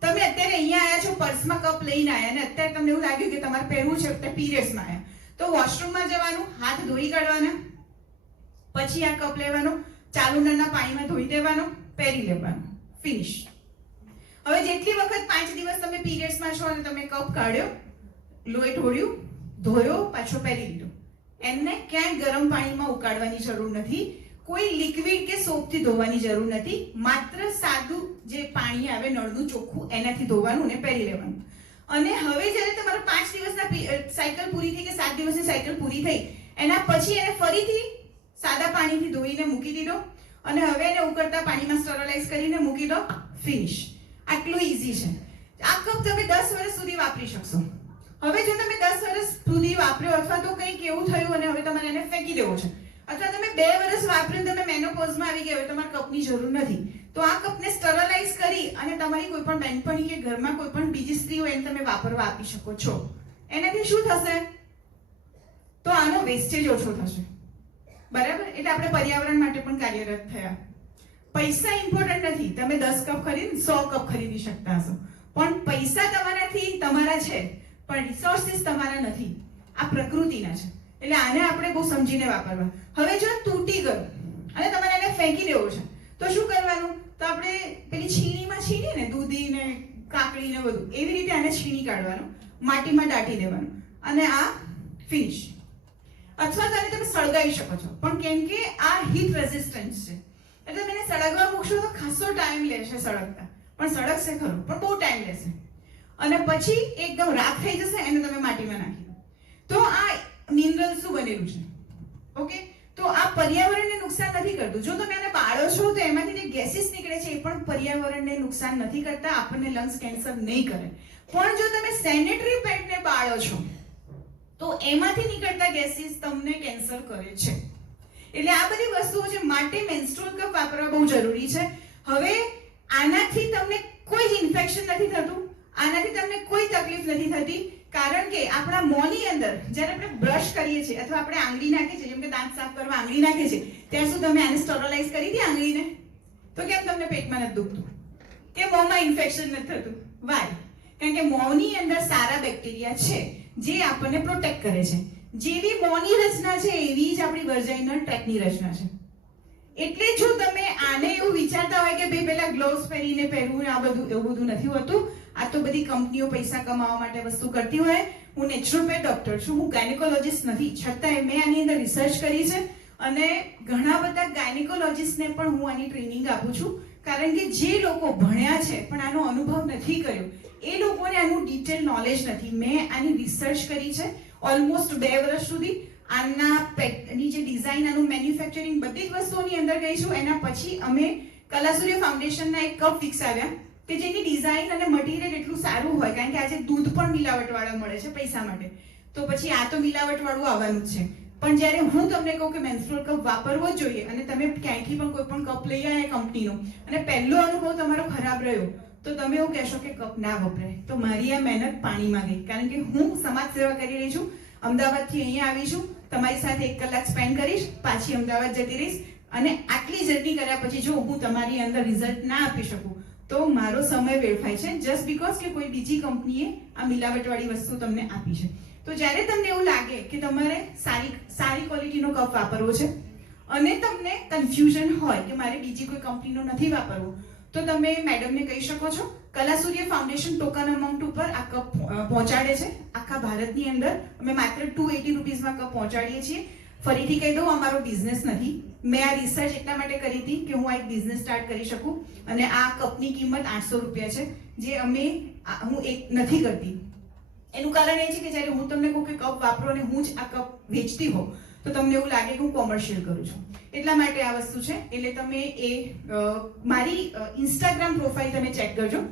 તમે અત્યારે અહીંયા આવ્યા છો, પર્સમાં કપ લઈને આવ્યા, અને અત્યારે તમને એવું લાગ્યું કે તમારે પહેરવું છે, અત્યારે પીરિયડ્સમાં આવ્યા, તો વોશરૂમમાં જવાનું, હાથ ધોઈ કાઢવાના, પછી આ કપ લેવાનો, ચાલુ નળના પાણીમાં ધોઈ દેવાનો, પહેરી લેવાનો, ફિનિશ. હવે જેટલી વખત 5 દિવસ તમે પીરિયડ્સમાં છો અને તમે કપ કાઢ્યો, લોહી ઢોળ્યું, ધોયો, પાછો પહેરી લીધો, એમને ક્યાંય ગરમ પાણીમાં ઉકાળવાની જરૂર નથી, કોઈ લિક્વિડ કે સોપથી ધોવાની જરૂર નથી, માત્ર સાદું જે પાણી આવે નળનું ચોખ્ખું એનાથી ધોવાનું અને પહેરી લેવાનું. અને હવે જ્યારે તમારા 5 દિવસના સાયકલ પૂરી થઈ કે 7 દિવસની સાયકલ પૂરી થઈ, એના પછી એને ફરીથી સાદા પાણીથી ધોઈને મૂકી દીધો, અને હવે એને ઉકળતા પાણીમાં સ્ટરલાઇઝ કરીને મૂકી દો, ફિનિશ. આટલું ઈઝી છે. આ કપ તમે 10 વર્ષ સુધી વાપરી શકશો. હવે જો તમે 10 વર્ષ સુધી વાપર્યો, અથવા તો કંઈક એવું થયું અને હવે તમારે એને ફેંકી દેવો છે, અથવા તમે 2 વર્ષ વાપરીને તમે મેનોપોઝમાં આવી ગયા, હવે તમારે કપની જરૂર નથી, તો આ કપને સ્ટરલાઇઝ કરી અને તમારી કોઈ પણ બહેનપણી કે ઘરમાં કોઈ પણ બીજી સ્ત્રી હોય એને તમે વાપરવા આપી શકો છો. એનાથી શું થશે? તો આનો વેસ્ટેજ ઓછો થશે. બરાબર? એટલે આપણે પર્યાવરણ માટે પણ કાર્યરત થયા. પૈસા ઇમ્પોર્ટન્ટ નથી. તમે 10 કપ ખરીદી 100 કપ ખરીદી શકતા હશો, પણ પૈસા તમારાથી તમારા છે, પણ રિસોર્સિસ તમારા નથી. આ પ્રકૃતિના છે, એટલે આને આપણે બહુ સમજીને વાપરવા. હવે જો તૂટી ગયું અને તમારે એને ફેંકી દેવો છે, તો શું કરવાનું? તો આપણે પેલી છીણીમાં છીણીએ ને, દૂધી ને કાકડી ને બધું, એવી રીતે આને છીણી કાઢવાનું, માટીમાં દાટી દેવાનું, અને આ ફિનિશ. અથવા તો તમે સળગાવી શકો છો, પણ કેમ કે આ હીટ રેઝિસ્ટન્સ છે, એટલે તમે એને સળગવા મૂકશો તો ખાસો ટાઈમ લેશે સળગતા, પણ સળગશે ખરું, પણ બહુ ટાઈમ લેશે, અને પછી એકદમ રાખ થઈ જશે, એને તમે માટીમાં નાખી દો. તો આ મિનરલ્સનું બનેલું છે. ઓકે, તો આ પર્યાવરણને નુકસાન નથી કરતું. જો તમે આને બાળો છો તો એમાંથી જે ગેસીસ નીકળે છે એ પણ પર્યાવરણને નુકસાન નથી કરતા, આપણને લંગ્સ કેન્સર નહીં કરે. પણ જો તમે સેનેટરી પેડને બાળો છો તો એમાંથી નીકળતા ગેસીસ તમને કેન્સર કરે છે. એટલે આ બધી વસ્તુઓ છે, માટે મેન્સ્ટ્રુઅલ કપ વાપરવા બહુ જરૂરી છે. હવે આનાથી તમને કોઈ જ ઇન્ફેક્શન નથી થતું, આનાથી તમને કોઈ તકલીફ નથી થતી, કારણ કે આપણા મોંની અંદર જ્યારે આપણે બ્રશ કરીએ છીએ અથવા આપણે આંગળી નાખીએ છીએ, જેમ કે દાંત સાફ કરવા આંગળી નાખીએ છીએ, ત્યાં સુધી તમે આને સ્ટરલાઇઝ કરી હતી આંગળીને, તો કેમ તમને પેટમાં નથી દુખતું કે મોંમાં ઇન્ફેક્શન નથી થતું? વાય? કારણ કે મોંની અંદર સારા બેક્ટેરિયા છે જે આપણને પ્રોટેક્ટ કરે છે. જેવી મોંની રચના છે એવી જ આપણી વર્જાઇનલ ટ્રેક્ટની રચના છે. એટલે જો તમે આને એવું વિચારતા હોય કે ભાઈ પેલા ગ્લોવ્સ પહેરીને પહેરવું, આ બધું એવું બધું નથી હોતું. આ તો બધી કંપનીઓ પૈસા કમાવા માટે વસ્તુ કરતી હોય. હું નેચરોપેથ ડોક્ટર છું, હું ગાયનેકોલોજીસ્ટ નથી, છતાંય મેં આની અંદર રિસર્ચ કરી છે અને ઘણા બધા ગાયનેકોલોજીસ્ટને પણ હું આની ટ્રેનિંગ આપું છું, કારણ કે જે લોકો ભણ્યા છે પણ આનો અનુભવ નથી કર્યો એ લોકોને આનું ડિટેલ નોલેજ નથી. મેં આની રિસર્ચ કરી છે ઓલમોસ્ટ 2 વર્ષ સુધી. આની જે ડિઝાઇન, આનું મેન્યુફેક્ચરિંગ, બધી જ વસ્તુઓની અંદર ગઈ છું. એના પછી અમે કલાસૂર્ય ફાઉન્ડેશનના એક કપ વિકસાવ્યા કે જેની ડિઝાઇન અને મટીરિયલ એટલું સારું હોય, કારણ કે આજે દૂધ પણ મિલાવટવાળા મળે છે પૈસા માટે, તો પછી આ તો મિલાવટવાળું આવવાનું જ છે. પણ જ્યારે હું તમને કહું કે મેન્સ્ટ્રુઅલ કપ વાપરવો જ જોઈએ અને તમે ક્યાંયથી પણ કોઈ પણ કપ લઈ આવ્યા કંપનીનો અને પહેલો અનુભવ તમારો ખરાબ રહ્યો, તો તમે એવું કહેશો કે કપ ના વપરાય. તો મારી આ મહેનત પાણીમાં ગઈ, કારણ કે હું સમાજ સેવા કરી રહી છું. અમદાવાદથી અહીંયા આવી છું, તમારી સાથે 1 કલાક સ્પેન્ડ કરીશ, પાછી અમદાવાદ જતી રહીશ, અને આટલી જર્ની કર્યા પછી જો હું તમારી અંદર રિઝલ્ટ ના આપી શકું તો મારો સમય વેડફાય છે, જસ્ટ બીકોઝ કે કોઈ બીજી કંપનીએ આ મિલાવટવાળી વસ્તુ તમને આપી છે. તો જ્યારે તમને એવું લાગે કે તમારે સારી ક્વોલિટીનો કપ વાપરવો છે અને તમને કન્ફ્યુઝન હોય કે મારે બીજી કોઈ કંપનીનો નથી વાપરવો, તો તમે મેડમને કહી શકો છો. કલાસૂર્ય ફાઉન્ડેશન ટોકન અમાઉન્ટ ઉપર આ કપ પહોંચાડે છે આખા ભારતની અંદર. અમે માત્ર 280 રૂપીઝમાં કપ પહોંચાડીએ છીએ. ફરીથી કહી દઉં, અમારો બિઝનેસ નથી. મેં આ રિસર્ચ એટલા માટે કરી હતી કે હું આ એક બિઝનેસ સ્ટાર્ટ કરી શકું, અને આ કપની કિંમત 800 રૂપિયા છે, જે હું એક નથી કરતી. એનું કારણ એ છે કે જ્યારે હું તમને કહું કે કપ વાપરો અને હું જ આ કપ વેચતી હોઉં તો તમને એવું લાગે કે હું કોમર્શિયલ કરું છું. એટલા માટે આ વસ્તુ છે. એટલે તમે મારી ઇન્સ્ટાગ્રામ પ્રોફાઇલ તમે ચેક કરજો,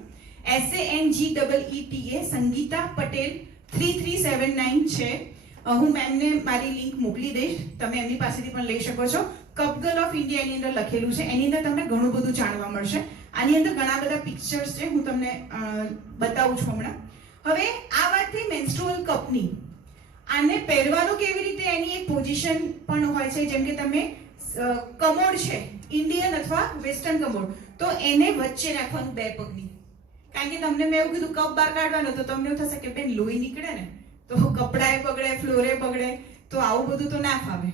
SANGEETA સંગીતા પટેલ 3379 છે. હું મેમને મારી લિંક મોકલી દઈશ, તમે એમની પાસેથી પણ લઈ શકો છો. કપ ગર્લ ઓફ ઇન્ડિયા એની અંદર લખેલું છે, એની અંદર તમને ઘણું બધું જાણવા મળશે. આની અંદર ઘણા બધા પિક્ચર્સ છે, હું તમને બતાવું છું હમણાં. હવે આ વાત થઈ મેન્સ્ટ્રુઅલ કપની. આને પહેરવાનું કેવી રીતે, એની એક પોઝિશન પણ હોય છે. જેમ કે તમે કમોડ છે ઇન્ડિયન અથવા વેસ્ટર્ન કમોડ, તો એને વચ્ચે રાખવાનું 2 પગની. કારણ કે તમને મેં એવું કીધું કપ બહાર કાઢવાનો, તો તમને એવું થશે કે બેન લોહી નીકળે ને, તો કપડાએ બગડે, ફ્લોરે બગડે, તો આવું બધું તો ના ફાવે.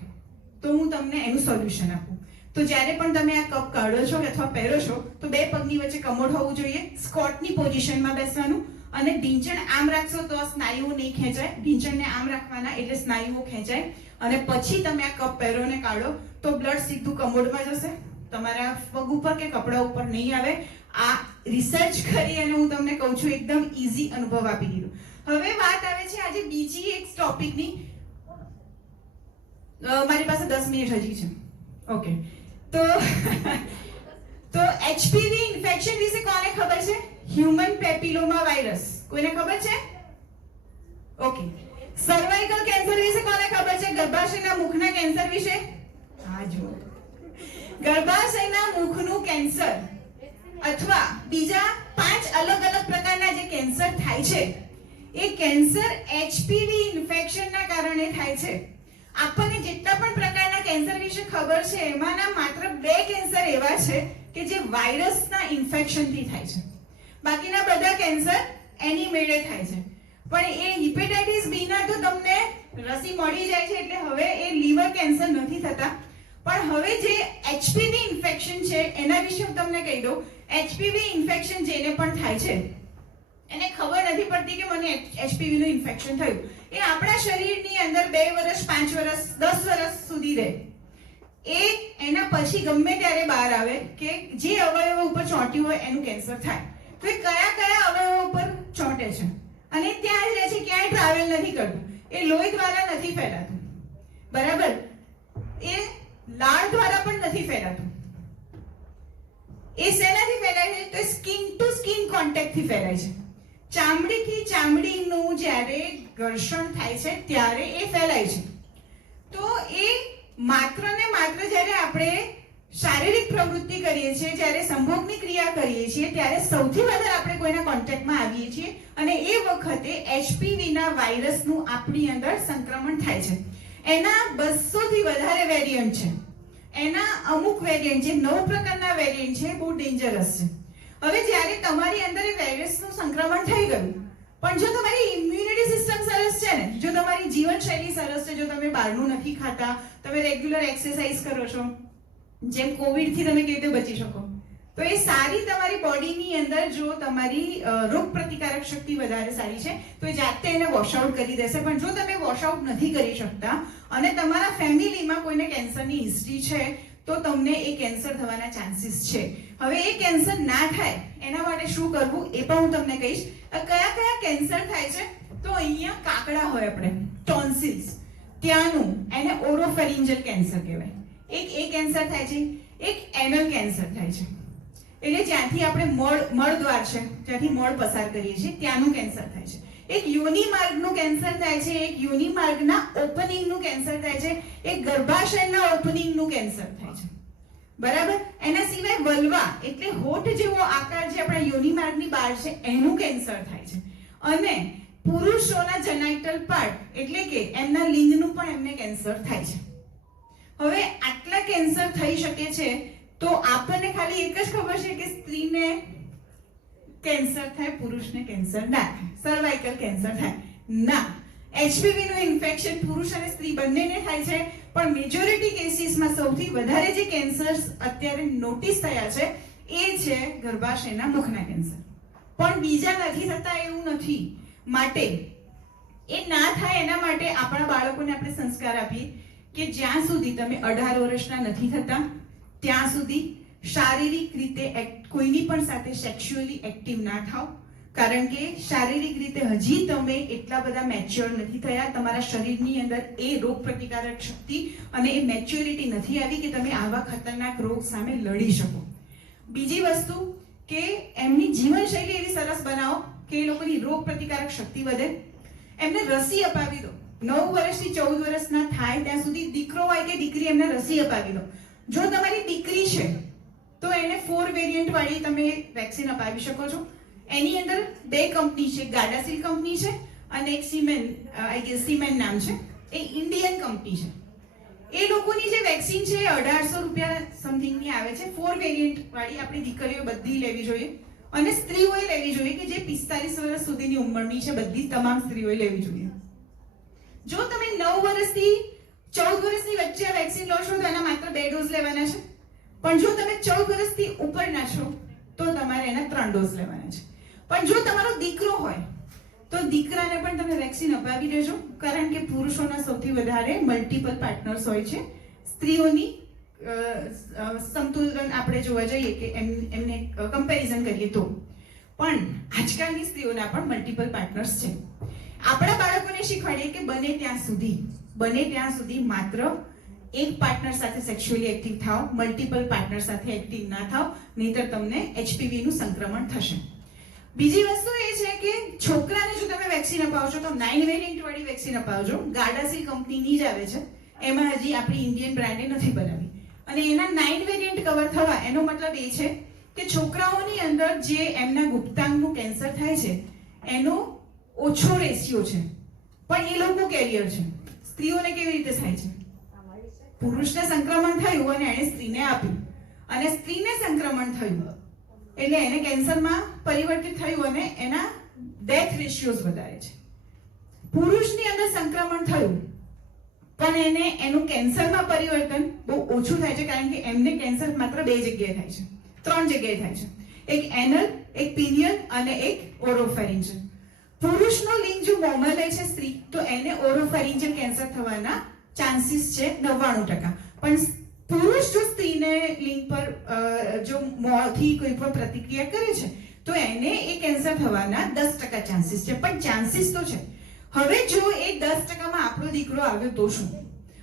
તો હું તમને એનું સોલ્યુશન આપું. તો જ્યારે પણ તમે આ કપ કાઢો છો અથવા પહેરો છો તો 2 પગની વચ્ચે કમોડ હોવું જોઈએ. સ્કોટની પોઝિશનમાં બેસવાનું, અને ઢીંચણ આમ રાખશો તો સ્નાયુઓ નહીં ખેંચાય. ઢીંચણને આમ રાખવાના એટલે સ્નાયુઓ ખેંચાય. અને પછી તમે આ કપ પહેરો ને કાઢો તો બ્લડ સીધું કમોડમાં જશે, તમારા પગ ઉપર કે કપડા ઉપર નહીં આવે. આ રિસર્ચ કરી અને હું તમને કહું છું, એકદમ ઈઝી અનુભવ આપી દીધો. હવે વાત આવે છે આજે બીજી એક ટોપિકની. મારી પાસે 10 મિનિટ હજી છે. ઓકે, તો HPV ઇન્ફેક્શન વિશે કોને ખબર છે? Human papilloma virus. કોઈને ખબર છે? ઓકે. સર્વાઇકલ કેન્સર વિશે કોને ખબર છે? ગર્ભાશયના મુખના કેન્સર વિશે? હા, જુઓ, ગર્ભાશયના મુખનું કેન્સર અથવા બીજા 5 અલગ અલગ પ્રકારના જે કેન્સર થાય છે, એ કેન્સર HPV ઇન્ફેક્શનના કારણે થાય છે. આપણને જેટલા પણ પ્રકારના કેન્સર વિશે ખબર છે, એમાંના માત્ર 2 કેન્સર એવા છે કે જે વાયરસના ઇન્ફેક્શનથી થાય છે. બાકીના બધા કેન્સર એની મેળે થાય છે. પણ એ હિપેટાઇટિસ બી ના તો તમને રસી મળી જાય છે, એટલે હવે એ લીવર કેન્સર નથી થતા. પણ હવે જે HPV ઇન્ફેક્શન છે એના વિશે હું તમને કહી દઉં. HPV ઇન્ફેક્શન જેને પણ થાય છે એને ખબર નથી પડતી કે મને HPV નું ઇન્ફેક્શન થયું. એ આપણા શરીરની અંદર 2 વર્ષ, 5 વર્ષ, 10 વર્ષ સુધી રહે. એના પછી ગમે ત્યારે બહાર આવે કે જે અવયવ ઉપર ચોંટ્યું હોય એનું કેન્સર થાય. તો એ કયા અવયવ ઉપર ચોંટે છે અને ત્યાં જ રહે છે, ક્યાંય ટ્રાવેલ નથી કરતું. એ લોહી દ્વારા નથી ફેલાતું, બરાબર? એ લાળ દ્વારા પણ નથી ફેલાતું. એ શેનાથી ફેલાય છે? તો સ્કિન ટુ સ્કિન કોન્ટેક્ટથી ફેલાય છે. ચામડીથી ચામડીનું જ્યારે ઘર્ષણ થાય છે ત્યારે એ ફેલાય છે. તો એ માત્ર ને માત્ર જ્યારે આપણે શારીરિક પ્રવૃત્તિ કરીએ છીએ, જ્યારે સંભોગની ક્રિયા કરીએ છીએ, ત્યારે સૌથી વધારે આપણે કોઈના કોન્ટેક્ટમાં આવીએ છીએ અને એ વખતે HPV ના વાયરસનું આપણી અંદર સંક્રમણ થાય છે. એના 200 થી વધારે વેરિયન્ટ છે. એના અમુક વેરિયન્ટ છે, 9 પ્રકારના વેરિયન્ટ છે, બહુ ડેન્જરસ છે. હવે જ્યારે તમારી અંદર એ વાયરસનું સંક્રમણ થઈ ગયું, પણ જો તમારી ઇમ્યુનિટી સિસ્ટમ સરસ છે ને, જો તમારી જીવનશૈલી સરસ છે, જો તમે બહારનું નથી ખાતા, તમે રેગ્યુલર એક્સરસાઇઝ કરો છો, જેમ કોવિડ થી તમે કેવી રીતે બચી શકો, તો એ સારી તમારી બોડીની અંદર જો તમારી રોગ પ્રતિકારક શક્તિ વધારે સારી છે તો એ જાતે એને વોશ આઉટ કરી દેશે. પણ જો તમે વોશ આઉટ નથી કરી શકતા અને તમારા ફેમિલીમાં કોઈને કેન્સરની હિસ્ટ્રી છે તો તમને એ કેન્સર થવાના ચાન્સીસ છે. હવે એ કેન્સર ના થાય એના માટે શું કરવું એ પણ હું તમને કહીશ. કયા કયા કેન્સર થાય છે? તો અહીંયા કાકડા હોય આપણે ટોન્સિલ્સ, ત્યાંનું એને ઓરોફેરિન્જલ કેન્સર કહેવાય. એક એ કેન્સર થાય છે, એક એનલ કેન્સર થાય છે, એટલે જ્યાંથી આપણે મળદ્વાર છે, જ્યાંથી મળ પસાર કરીએ છીએ ત્યાંનું કેન્સર થાય છે. એક યોનિ માર્ગનું કેન્સર થાય છે, એક યોનિ માર્ગના ઓપનિંગનું કેન્સર થાય છે, એક ગર્ભાશયના ઓપનિંગનું કેન્સર થાય છે. બરાબર. એના સિવાય વલ્વા એટલે હોઠ જેવો આકાર જે આપણા યોનિ માર્ગની બહાર છે એનું કેન્સર થાય છે. અને પુરુષોના જેનાઇટલ પાર્ટ એટલે કે એમના લિંગનું પણ એમને કેન્સર થાય છે. હવે આટલા કેન્સર થઈ શકે છે તો આપણને ખાલી એક જ ખબર છે કે સ્ત્રીને કેન્સર થાય, પુરુષને કેન્સર ના થાય, સર્વાઇકલ કેન્સર થાય ના. HPV નું ઇન્ફેક્શન પુરુષ અને સ્ત્રી બંનેને થાય છે, પણ મેજોરિટી કેસીસમાં સૌથી વધારે જે કેન્સર્સ અત્યારે નોટિસ થયા છે એ છે ગર્ભાશયના મુખના કેન્સર. પણ બીજા નથી થતા એવું નથી. માટે એ ના થાય એના માટે આપણા બાળકોને આપણે સંસ્કાર આપીએ કે જ્યાં સુધી તમે 18 વર્ષના નથી થતા ત્યાં સુધી શારીરિક રીતે કોઈની પણ સાથે સેક્સ્યુઅલી એક્ટિવ ના થાઓ. કારણ કે શારીરિક રીતે હજી તમે એટલા બધા મેચ્યોર નથી થયા, તમારા શરીરની અંદર એ રોગ પ્રતિકારક શક્તિ અને એ મેચ્યોરિટી નથી આવી કે તમે આવા ખતરનાક રોગ સામે લડી શકો. બીજી વસ્તુ કે એમની જીવનશૈલી એવી સરસ બનાવો કે એ લોકોની રોગ પ્રતિકારક શક્તિ વધે. એમને રસી અપાવી દો. 9 વર્ષથી 14 વર્ષના થાય ત્યાં સુધી દીકરો હોય કે દીકરી એમને રસી અપાવી દો. જો તમારી દીકરી છે તો એને 4 વેરિયન્ટ વાળી તમે વેક્સિન અપાવી શકો છો. એની અંદર 2 કંપની છે, ગાર્ડાસિલ કંપની છે અને એક સિમેન નામ છે, એ ઇન્ડિયન કંપની છે. એ લોકોની જે વેક્સિન છે 1800 રૂપિયા સમથિંગ ની આવે છે. 4 વેરિયન્ટ વાળી આપણી દીકરીઓ બધી લેવી જોઈએ અને સ્ત્રીઓએ લેવી જોઈએ કે જે 45 વર્ષ સુધીની ઉંમરની છે, બધી તમામ સ્ત્રીઓએ લેવી જોઈએ. જો તમે 9 વર્ષથી 14 વર્ષની વચ્ચે વેક્સિન લો છો તો એના માત્ર 2 ડોઝ લેવાના છે. પણ જો તમે 14 વર્ષથી ઉપરના છો તો તમારે એના 3 ડોઝ લેવાના છે. પણ જો તમારો દીકરો હોય તો દીકરાને પણ તમે વેક્સિન અપાવી દેજો. કારણ કે પુરુષોના સૌથી વધારે મલ્ટિપલ પાર્ટનર્સ હોય છે. સ્ત્રીઓની સંતુલન આપણે જોવા જઈએ કે એમને કમ્પેરિઝન કરીએ તો પણ આજકાલની સ્ત્રીઓના પણ મલ્ટિપલ પાર્ટનર્સ છે. આપણા બાળકોને શીખવાડીએ કે બને ત્યાં સુધી માત્ર એક પાર્ટનર સાથે સેક્સ્યુઅલી એક્ટિવ થાઓ, મલ્ટિપલ પાર્ટનર સાથે એક્ટિવ ના થાઓ, નહીતર તમને HPV નું સંક્રમણ થશે. બીજી વસ્તુ એ છે કે છોકરાને જો તમે વેક્સિન અપાવો છો તો 9 વેરિયન્ટ વાળી વેક્સિન અપાવજો. ગાર્ડાસિલ કંપનીની જ આવે છે, એમાં હજી આપણી ઇન્ડિયન બ્રાન્ડે નથી બનાવી. અને એના 9 વેરિયન્ટ કવર થવા એનો મતલબ એ છે કે છોકરાઓની અંદર જે એમના ગુપ્તાંગનું કેન્સર થાય છે એનો ઓછો રેશિયો છે, પણ એ લોકો કેરિયર છે. સ્ત્રીઓને કેવી રીતે થાય છે? પુરુષને સંક્રમણ થયું અને એણે સ્ત્રીને આપ્યું અને સ્ત્રીને સંક્રમણ થયું એટલે એને કેન્સરમાં પરિવર્તિત થયું અને એના ડેથ રેશિયોઝ વધારે છે. પુરુષની અંદર સંક્રમણ થયું પણ એને એનું કેન્સરમાં પરિવર્તન બહુ ઓછું થાય છે, કારણ કે એમને કેન્સર માત્ર 2 જગ્યાએ થાય છે, 3 જગ્યાએ થાય છે. એક એનલ, એક પિનિયન અને એક ઓરોફેરિન્જલ. પુરુષનો લિંગ જો મોંમાં લે છે સ્ત્રી તો એને ઓરોફેરિન્જલ કેન્સર થવાના ચાન્સીસ છે 99%. પણ પુરુષ જો સ્ત્રીને લિંગ પર જો મોંથી કોઈ પણ પ્રતિક્રિયા કરે છે તો એને એ કેન્સર થવાના 10% ચાન્સીસ છે. પણ ચાન્સીસ તો છે. હવે જો એ 10%માં આપણો દીકરો આવ્યો તો શું?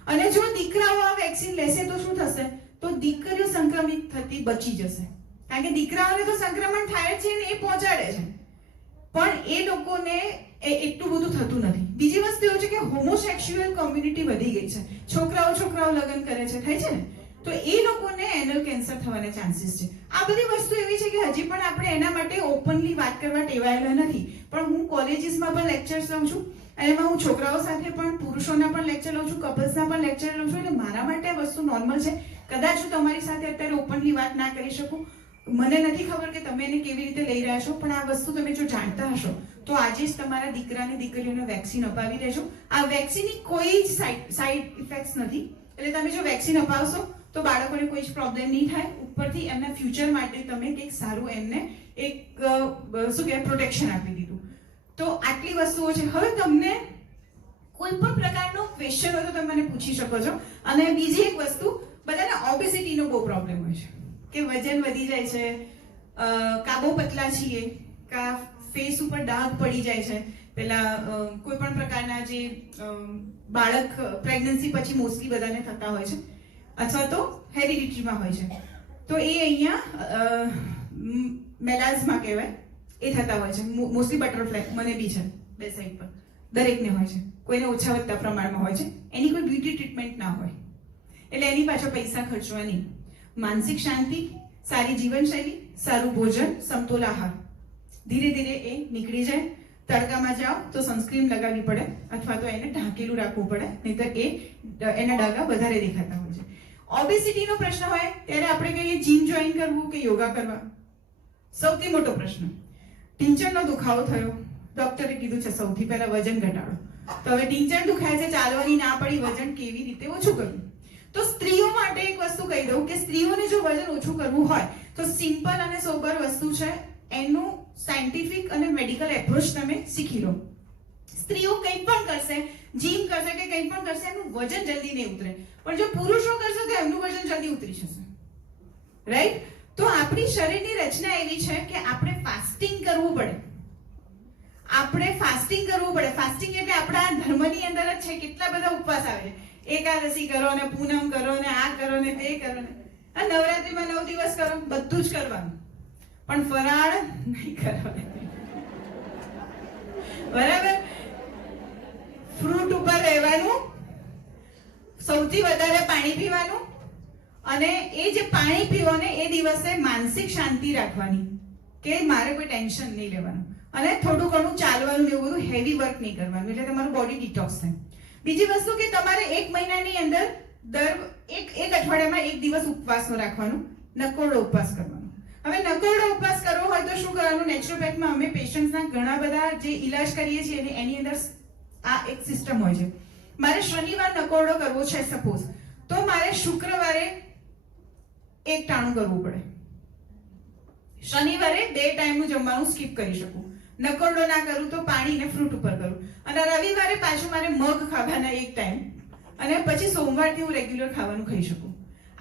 અને જો દીકરાઓ આ વેક્સિન લેશે તો શું થશે? તો દીકરીઓ સંક્રમિત થતી બચી જશે. કારણ કે દીકરાઓને તો સંક્રમણ થાય છે ને એ પહોંચાડે છે, પણ એ લોકોને એટલું બધું થતું નથી. બીજી વસ્તુ એવું છે કે હોમોસેક્સ્યુઅલ કોમ્યુનિટી વધી ગઈ છે. છોકરાઓ લગ્ન કરે છે, થાય છે ને, તો એ લોકોને એનલ કેન્સર થવાના ચાન્સીસ છે. આ બધી વસ્તુ એવી છે કે હજી પણ આપણે એના માટે ઓપનલી વાત કરવા ટેવાયેલા નથી. પણ હું કોલેજીસમાં પણ લેક્ચર્સ લઉં છું અને એમાં હું છોકરાઓ સાથે પણ પુરુષોના પણ લેક્ચર લઉં છું, કપલ્સના પણ લેક્ચર લઉં છું. એટલે મારા માટે આ વસ્તુ નોર્મલ છે. કદાચ હું તમારી સાથે અત્યારે ઓપનલી વાત ના કરી શકું, મને નથી ખબર કે તમે એને કેવી રીતે લઈ રહ્યા છો, પણ આ વસ્તુ તમે જો જાણતા હશો તો આજે જ તમારા દીકરાને દીકરીઓને વેક્સિન અપાવી દેજો. આ વેક્સિનની કોઈ જ સાઈડ ઇફેક્ટ્સ નથી. એટલે તમે જો વેક્સિન અપાવશો તો બાળકોને કોઈ જ પ્રોબ્લેમ નહીં થાય. ઉપરથી એમના ફ્યુચર માટે તમે કંઈક સારું એમને એક શું કહેવાય પ્રોટેક્શન આપી દીધું. તો આટલી વસ્તુઓ છે. હવે તમને કોઈ પણ પ્રકારનો ક્વેશ્ચન હોય તો તમે મને પૂછી શકો છો. અને બીજી એક વસ્તુ, બધાને ઓબેસિટીનો બહુ પ્રોબ્લેમ હોય છે કે વજન વધી જાય છે, કાબો પતલા છીએ, કા ફેસ ઉપર ડાઘ પડી જાય છે. પેલા કોઈ પણ પ્રકારના જે બાળક પ્રેગ્નન્સી પછી મોસ્ટલી બધાને થતા હોય છે, અથવા તો હેરિડિટીમાં હોય છે. તો એ અહીંયા મેલાઝમા કહેવાય, એ થતા હોય છે. મોસ્ટલી બટરફ્લાય, મને બી છે, બે સાઈડ પર દરેકને હોય છે. કોઈને ઓછા વધતા પ્રમાણમાં હોય છે. એની કોઈ બ્યુટી ટ્રીટમેન્ટ ના હોય, એટલે એની પાછળ પૈસા ખર્ચવા નહીં. માનસિક શાંતિ, સારી જીવનશૈલી, સારું ભોજન, સમતોલ આહાર, ધીરે ધીરે એ નીકળી જાય. તડકામાં જાઓ તો સનસ્ક્રીન લગાવવી પડે, અથવા તો એને ઢાંકેલું રાખવું પડે, નહીતર એના ડાઘા વધારે દેખાતા હોય છે. ઓબેસિટીનો પ્રશ્ન હોય ત્યારે આપણે કહીએ જીમ જોઈન કરવું કે યોગા કરવા. સૌથી મોટો પ્રશ્ન, ઢીંચણનો દુખાવો થયો, ડોક્ટરે કીધું છે સૌથી પહેલા વજન ઘટાડો. તો હવે ઢીંચણ દુખાય છે, ચાલવાની ના પડી, વજન કેવી રીતે ઓછું કરવું? તો સ્ત્રીઓ માટે એક વસ્તુ કહી દઉં કે સ્ત્રીઓને જો વજન ઓછું કરવું હોય તો સિમ્પલ અને સોબર વસ્તુ છે, એનું સાયન્ટિફિક અને મેડિકલ એપ્રોચ તમે શીખી લો. સ્ત્રીઓ કંઈ પણ કરશે, જીમ કરશે કે કંઈ પણ કરશે, એનું વજન જલ્દી નહીં ઉતરે. પણ જો પુરુષો કરશે તો એમનું વજન જલ્દી ઉતરી જશે. રાઈટ? તો આપણી શરીરની રચના એવી છે કે આપણે ફાસ્ટિંગ કરવું પડે. ફાસ્ટિંગ એટલે આપણા ધર્મની અંદર જ છે. કેટલા બધા ઉપવાસ આવે છે. એકાદશી કરો ને પૂનમ કરો ને આ કરો ને તે કરો ને નવરાત્રીમાં 9 દિવસ કરો, બધું જ કરવાનું, પણ ફરાળ નહીં કરવાનું. બરાબર? ફ્રૂટ ઉપર રહેવાનું, સૌથી વધારે પાણી પીવાનું, અને એ જે પાણી પીવો ને એ દિવસે માનસિક શાંતિ રાખવાની કે મારે કોઈ ટેન્શન નહીં લેવાનું, અને થોડું ઘણું ચાલવાનું, એવું બધું હેવી વર્ક નહીં કરવાનું, એટલે તમારું બોડી ડિટોક્સ થાય. બીજી વસ્તુ કે તમારે 1 મહિનાની અંદર એક અઠવાડિયામાં 1 દિવસ ઉપવાસનો રાખવાનું, નકોરડો ઉપવાસ કરવાનો. હવે નકોરડો ઉપવાસ કરવો હોય તો શું કરવાનું? નેચરોપેથમાં અમે પેશન્ટ્સના ઘણા બધા જે ઈલાજ કરીએ છીએ એની અંદર આ એક સિસ્ટમ હોય છે. મારે શનિવાર નકોરડો કરવો છે સપોઝ, તો મારે શુક્રવારે એક ટાણું કરવું પડે. શનિવારે 2 ટાઈમનું જમવાનું સ્કીપ કરી શકું. નકોરડો ના કરું તો પાણી ને ફ્રૂટ ઉપર કરું. અને રવિવારે પાછું મારે મગ ખાવાના 1 ટાઈમ, અને પછી સોમવારથી હું રેગ્યુલર ખાવાનું ખાઈ શકું.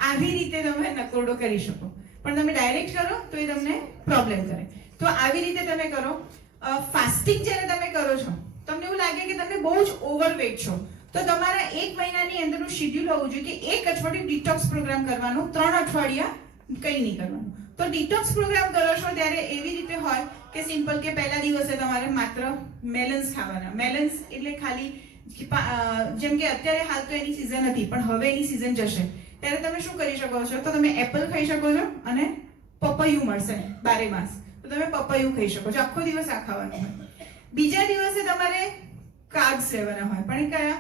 આવી રીતે તમે નકોરડો કરી શકો. પણ તમે ડાયરેક્ટ કરો તો એ તમને પ્રોબ્લેમ કરે. તો આવી રીતે તમે કરો. ફાસ્ટિંગ જ્યારે તમે કરો છો, તમને એવું લાગે કે તમે બહુ જ ઓવરવેટ છો, તો તમારા 1 મહિનાની અંદરનું શેડ્યુલ હોવું જોઈએ કે 1 અઠવાડિયું ડિટોક્સ પ્રોગ્રામ કરવાનો, 3 અઠવાડિયા કંઈ નહીં કરવાનું. તો ડિટોક્સ પ્રોગ્રામ કરો છો ત્યારે એવી રીતે હોય કે સિમ્પલ કે પહેલા દિવસે તમારે માત્ર મેલન્સ ખાવાના. મેલન્સ એટલે ખાલી જેમ કે અત્યારે હાલ તો એની સિઝન હતી, પણ હવે એની સિઝન જશે ત્યારે તમે શું કરી શકો છો? તો તમે એપલ ખાઈ શકો છો, અને પપૈયું મળશે 12 માસ, તો તમે પપૈયું ખાઈ શકો છો. આખો દિવસ આ ખાવાનું હોય. બીજા દિવસે તમારે કાર્બ્સ લેવાના હોય, પણ કયા?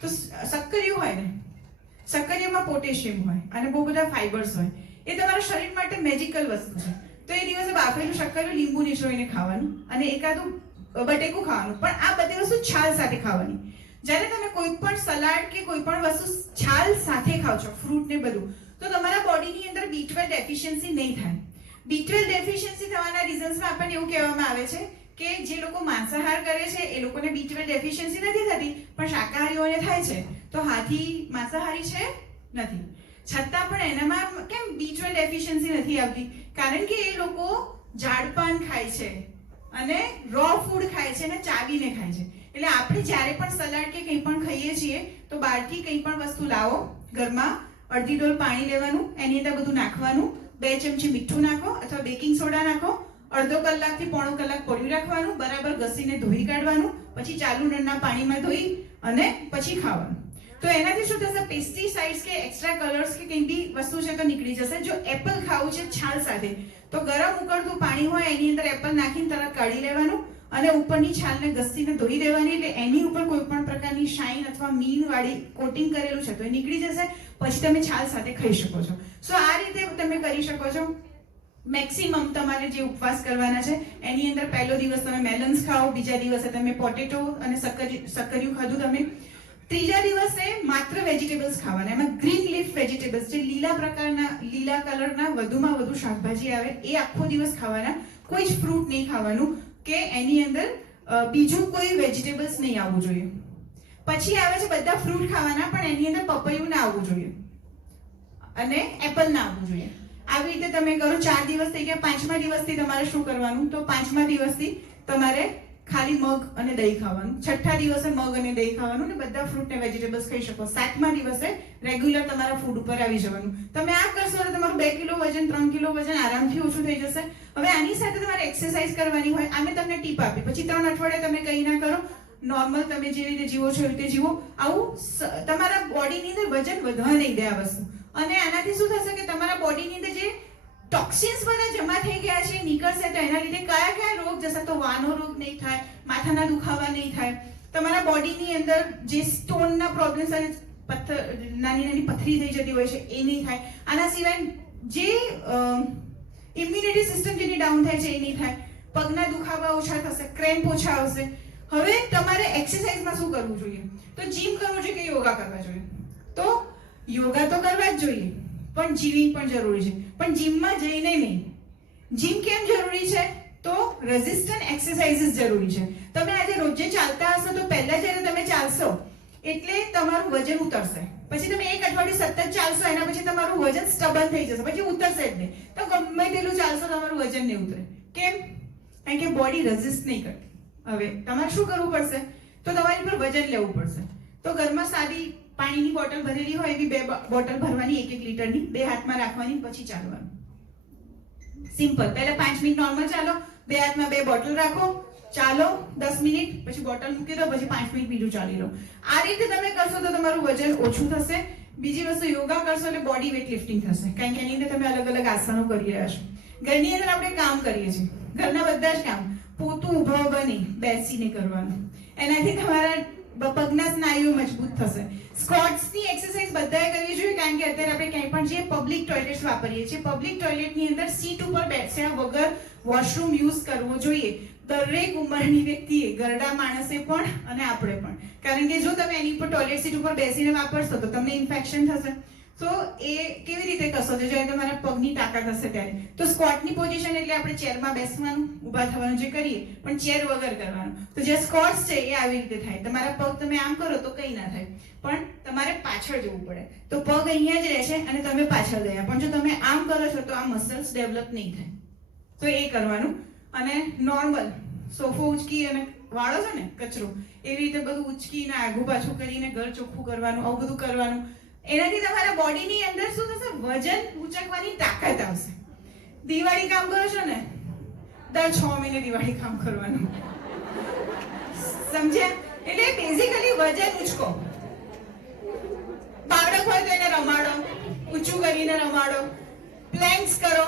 તો શક્કરિયું હોય ને, શક્કરિયામાં પોટેશિયમ હોય અને બહુ બધા ફાઈબર્સ હોય. એ તમારા શરીર માટે મેજિકલ વસ્તુ છે. તો એ દિવસે બાફેલું શક્કરિયું લીંબુ નીચોઈને ખાવાનું, અને એકાદું બટેકું ખાવાનું. પણ આ બધી વસ્તુ છાલ સાથે ખાવાની. જ્યારે તમે કોઈ પણ સલાડ કે કોઈ પણ વસ્તુ છાલ સાથે ખાવ છો, ફ્રૂટ ને બધું, તો તમારા બોડીની અંદર B12 ડેફિશિયન્સી નહીં થાય. B12 ડેફિશિયન્સી થવાના રીઝન્સમાં આપણને એવું કહેવામાં આવે છે કે જે લોકો માંસાહાર કરે છે એ લોકોને B12 ડેફિશિયન્સી નથી થતી, પણ શાકાહારીઓને થાય છે. તો હાથી માંસાહારી છે નથી, છતાં પણ એનામાં કેમ B12 ડેફિશિયન્સી નથી આવતી? કારણ કે એ લોકો ઝાડપાન ખાય છે અને રો ફૂડ ખાય છે અને ચાવીને ખાય છે. એટલે આપણે જ્યારે પણ સલાડ કે કંઈ પણ ખાઈએ છીએ તો બહારથી કંઈ પણ વસ્તુ લાવો, ઘરમાં અડધી ડોલ પાણી લેવાનું, એની અંદર બધું નાખવાનું, 2 ચમચી મીઠું નાખો અથવા બેકિંગ સોડા નાખો, અડધો કલાકથી પોણો કલાક પડ્યું રાખવાનું, બરાબર ઘસીને ધોઈ કાઢવાનું, પછી ચાલુ નળના પાણીમાં ધોઈ અને પછી ખાવાનું. તો એનાથી શું થશે, પેસ્ટિસાઇડ્સ કે એક્સ્ટ્રા કલર્સ કે કંઈ બી વસ્તુ છે તો નીકળી જશે. જો એપલ ખાવું છે છાલ સાથે, તો ગરમ ઉકળતું પાણી હોય એની અંદર એપલ નાખીને તરત કાઢી લેવાનું અને ઉપરની છાલને ઘસીને ધોઈ દેવાની, એટલે એની ઉપર કોઈ પણ પ્રકારની શાઇન અથવા મીણ વાળી કોટિંગ કરેલું છે તો એ નીકળી જશે. પછી તમે છાલ સાથે ખાઈ શકો છો. સો આ રીતે તમે કરી શકો છો. મેક્સિમમ તમારે જે ઉપવાસ કરવાના છે એની અંદર પહેલો દિવસ તમે મેલન્સ ખાઓ, બીજા દિવસે તમે પોટેટો અને સક્કરિયું ખાધું તમે, ત્રીજા દિવસે માત્ર વેજીટેબલ્સ ખાવાના. એમાં ગ્રીન લીફ વેજીટેબલ્સ, જે લીલા કલરના વધુમાં વધુ શાકભાજી આવે એ આખો દિવસ ખાવાના. કોઈ જ ફ્રૂટ નહીં ખાવાનું કે એની અંદર બીજું કોઈ વેજીટેબલ્સ નહીં આવવું જોઈએ. પછી આવે છે બધા ફ્રૂટ ખાવાના, પણ એની અંદર પપૈયું ના આવવું જોઈએ અને એપલ ના આવવું જોઈએ. આવી રીતે તમે કરો. 4 દિવસ થઈ ગયા. 5મા દિવસથી તમારે શું કરવાનું, તો 5મા દિવસથી તમારે ખાલી મગ અને દહીં ખાવાનું. 6થા દિવસે મગ અને દહીં ખાવાનું ને બધા ફ્રૂટ ને વેજીટેબલ્સ ખાઈ શકો. 7મા દિવસે રેગ્યુલર તમારા ફૂડ ઉપર આવી જવાનું. તમે આ કરશો તો તમારું 2 કિલો વજન 3 કિલો વજન આરામથી ઓછું થઈ જશે. હવે આની સાથે તમારે એક્સરસાઇઝ કરવાની હોય. આમે તમને ટીપ આપી, પછી 3 અઠવાડિયા તમે કંઈ ના કરો, નોર્મલ તમે જે રીતે જીવો છો એ રીતે જીવો. આવું તમારા બોડીની અંદર વજન વધવા નહીં દે આ વસ્તુ. અને આનાથી શું થશે કે તમારા બોડીની અંદર જે ટોક્સિન્સ બધા જમા થઈ ગયા છે નીકળશે. તો એના લીધે કયા કયા રોગ જશે, તો વાનો રોગ નહીં થાય, માથાના દુખાવા નહીં થાય, તમારા બોડીની અંદર જે સ્ટોનના પ્રોબ્લેમ્સ અને નાની નાની પથરી થઈ જતી હોય છે એ નહીં થાય. આના સિવાય જે ઇમ્યુનિટી સિસ્ટમ જેની ડાઉન થાય છે એ નહીં થાય, પગના દુખાવા ઓછા થશે, ક્રેમ્પ ઓછા આવશે. હવે તમારે એક્સરસાઇઝમાં શું કરવું જોઈએ, તો જીમ કરવું જોઈએ કે યોગા કરવા જોઈએ? તો યોગા તો કરવા જ જોઈએ, પણ જીમિંગ પણ જરૂરી છે. પણ જીમમાં જઈને નહીં. જીમ કેમ જરૂરી છે, તો રેઝિસ્ટન્ટ એક્સરસાઇઝીસ જરૂરી છે. તમે આજે રોજે ચાલતા હશો તો પહેલા જ્યારે તમે ચાલશો એટલે તમારું વજન ઉતરશે. પછી તમે 1 અઠવાડિયું સતત ચાલશો, એના પછી તમારું વજન સ્ટબન થઈ જશે, પછી ઉતરશે જ નહીં. તો ગમે તેટલું ચાલશો તમારું વજન નહીં ઉતરે. કેમ? કારણ કે બોડી રેઝિસ્ટ નહીં કરતી. હવે તમારે શું કરવું પડશે, તો તમારી પર વજન લેવું પડશે. તો ઘરમાં સાદી પાણીની બોટલ ભરેલી હોય એવી 2 બોટલ ભરવાની, 1-1 લીટરની, 2 હાથમાં રાખવાની, પછી ચાલવાનું. સિમ્પલ. પહેલા 5 મિનિટ નોર્મલ ચાલો, 2 હાથમાં 2 બોટલ રાખો, ચાલો 10 મિનિટ, પછી બોટલ મૂકી દો, પછી 5 મિનિટ બીજું ચાલી લો. આ રીતે તમે કરશો તો તમારું વજન ઓછું થશે. બીજી વસ્તુ, યોગા કરશો એટલે બોડી વેટ લિફ્ટિંગ થશે, કારણ કે એની અંદર તમે અલગ અલગ આસનો કરી રહ્યા છો. ઘરની અંદર આપણે કામ કરીએ છીએ, ઘરના બધા જ કામ પોતું ઊભો બની બેસીને કરવાનું. એનાથી તમારા પગના સ્નાયુઓ મજબૂત થશે. સ્ક્વોટ્સની એક્સરસાઇઝ બધાએ કરવી જોઈએ, કારણ કે અત્યારે આપણે ક્યાંય પણ જે પબ્લિક ટોયલેટ્સ વાપરીએ છીએ, પબ્લિક ટોયલેટની અંદર સીટ ઉપર બેસ્યા વગર વોશરૂમ યુઝ કરવો જોઈએ. દરેક ઉંમરની વ્યક્તિએ, ઘરડા માણસે પણ અને આપણે પણ. કારણ કે જો તમે એની ઉપર ટોયલેટ સીટ ઉપર બેસીને વાપરશો તો તમને ઇન્ફેક્શન થશે. તો એ કેવી રીતે કરશો, જ્યારે તમારા પગની તાકાત હશે ત્યારે. તો સ્ક્વોટની પોઝિશન એટલે આપણે ચેરમાં બેસવાનું, ઊભા થવાનું જે કરીએ, પણ ચેર વગર કરવાનું. તો જે સ્ક્વોટ્સ છે એ આવી રીતે થાય. તમારા પગ તમે આમ કરો તો કંઈ ના થાય, પણ તમારે પાછળ જવું પડે. તો પગ અહીંયા જ રહે છે અને તમે પાછળ ગયા. પણ જો તમે આમ કરો છો તો આ મસલ્સ ડેવલપ નહીં થાય. તો એ કરવાનું. અને નોર્મલ સોફો ઉચકી અને વાળો છે ને કચરો, એવી રીતે બધું ઉચકીને આગું પાછું કરીને ઘર ચોખ્ખું કરવાનું, આવું બધું કરવાનું. એનાથી તમારા બોડીની અંદર શું થશે, વજન ઉચકવાની તાકાત આવશે. દિવાળી કામ કરો છો ને, દર 6 મહિને દિવાળી કામ કરવાનું, સમજ્યા? એટલે બેઝિકલી વજન ઉચકો. બાળક હોય તો એને રમાડો, ઊંચું કરીને રમાડો. પ્લેન્ક્સ કરો.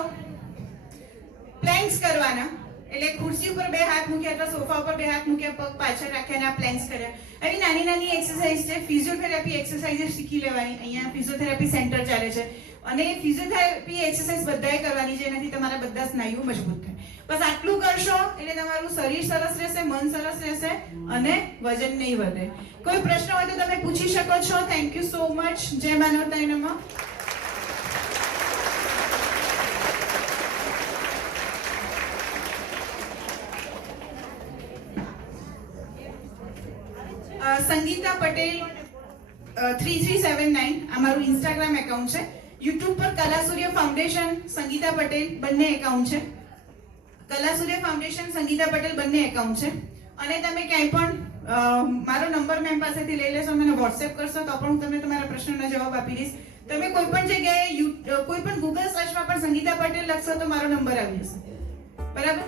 પ્લેન્ક્સ કરવાના એટલે ખુરશી ઉપર 2 હાથ મૂક્યા અથવા સોફા ઉપર 2 હાથ મૂક્યા, પગ પાછળ રાખ્યા અને આ પ્લેન્ક્સ કર્યા. આવી નાની નાની એક્સરસાઇઝ છે. ફિઝિયોથેરાપી એક્સરસાઇઝ શીખી લેવાની. અહીંયા ફિઝિયોથેરાપી સેન્ટર ચાલે છે અને ફિઝિયોથેરાપી એક્સરસાઇઝ બધાએ કરવાની છે. એનાથી તમારા બધા સ્નાયુઓ મજબૂત થાય. બસ આટલું કરશો એટલે તમારું શરીર સરસ રહેશે, મન સરસ રહેશે અને વજન નહીં વધે. કોઈ પ્રશ્ન હોય તો તમે પૂછી શકો છો. Thank you so much. જય માનવતાય નમઃ. સંગીતા પટેલ 3379 અમારું ઇન્સ્ટાગ્રામ એકાઉન્ટ છે. યુટ્યુબ પર કલાસૂર્ય ફાઉન્ડેશન સંગીતા પટેલ બંને એકાઉન્ટ છે. કલાસૂર્ય ફાઉન્ડેશન સંગીતા પટેલ બંને એકાઉન્ટ છે. અને તમે ક્યાંય પણ મારો નંબર મેમ પાસેથી લઈ લેશો, મને વોટ્સએપ કરશો તો પણ હું તમને તમારા પ્રશ્નનો જવાબ આપી દઈશ. તમે કોઈ પણ જગ્યાએ કોઈ પણ ગૂગલ સર્ચમાં પણ સંગીતા પટેલ લખશો તો મારો નંબર આવી જશે. બરાબર?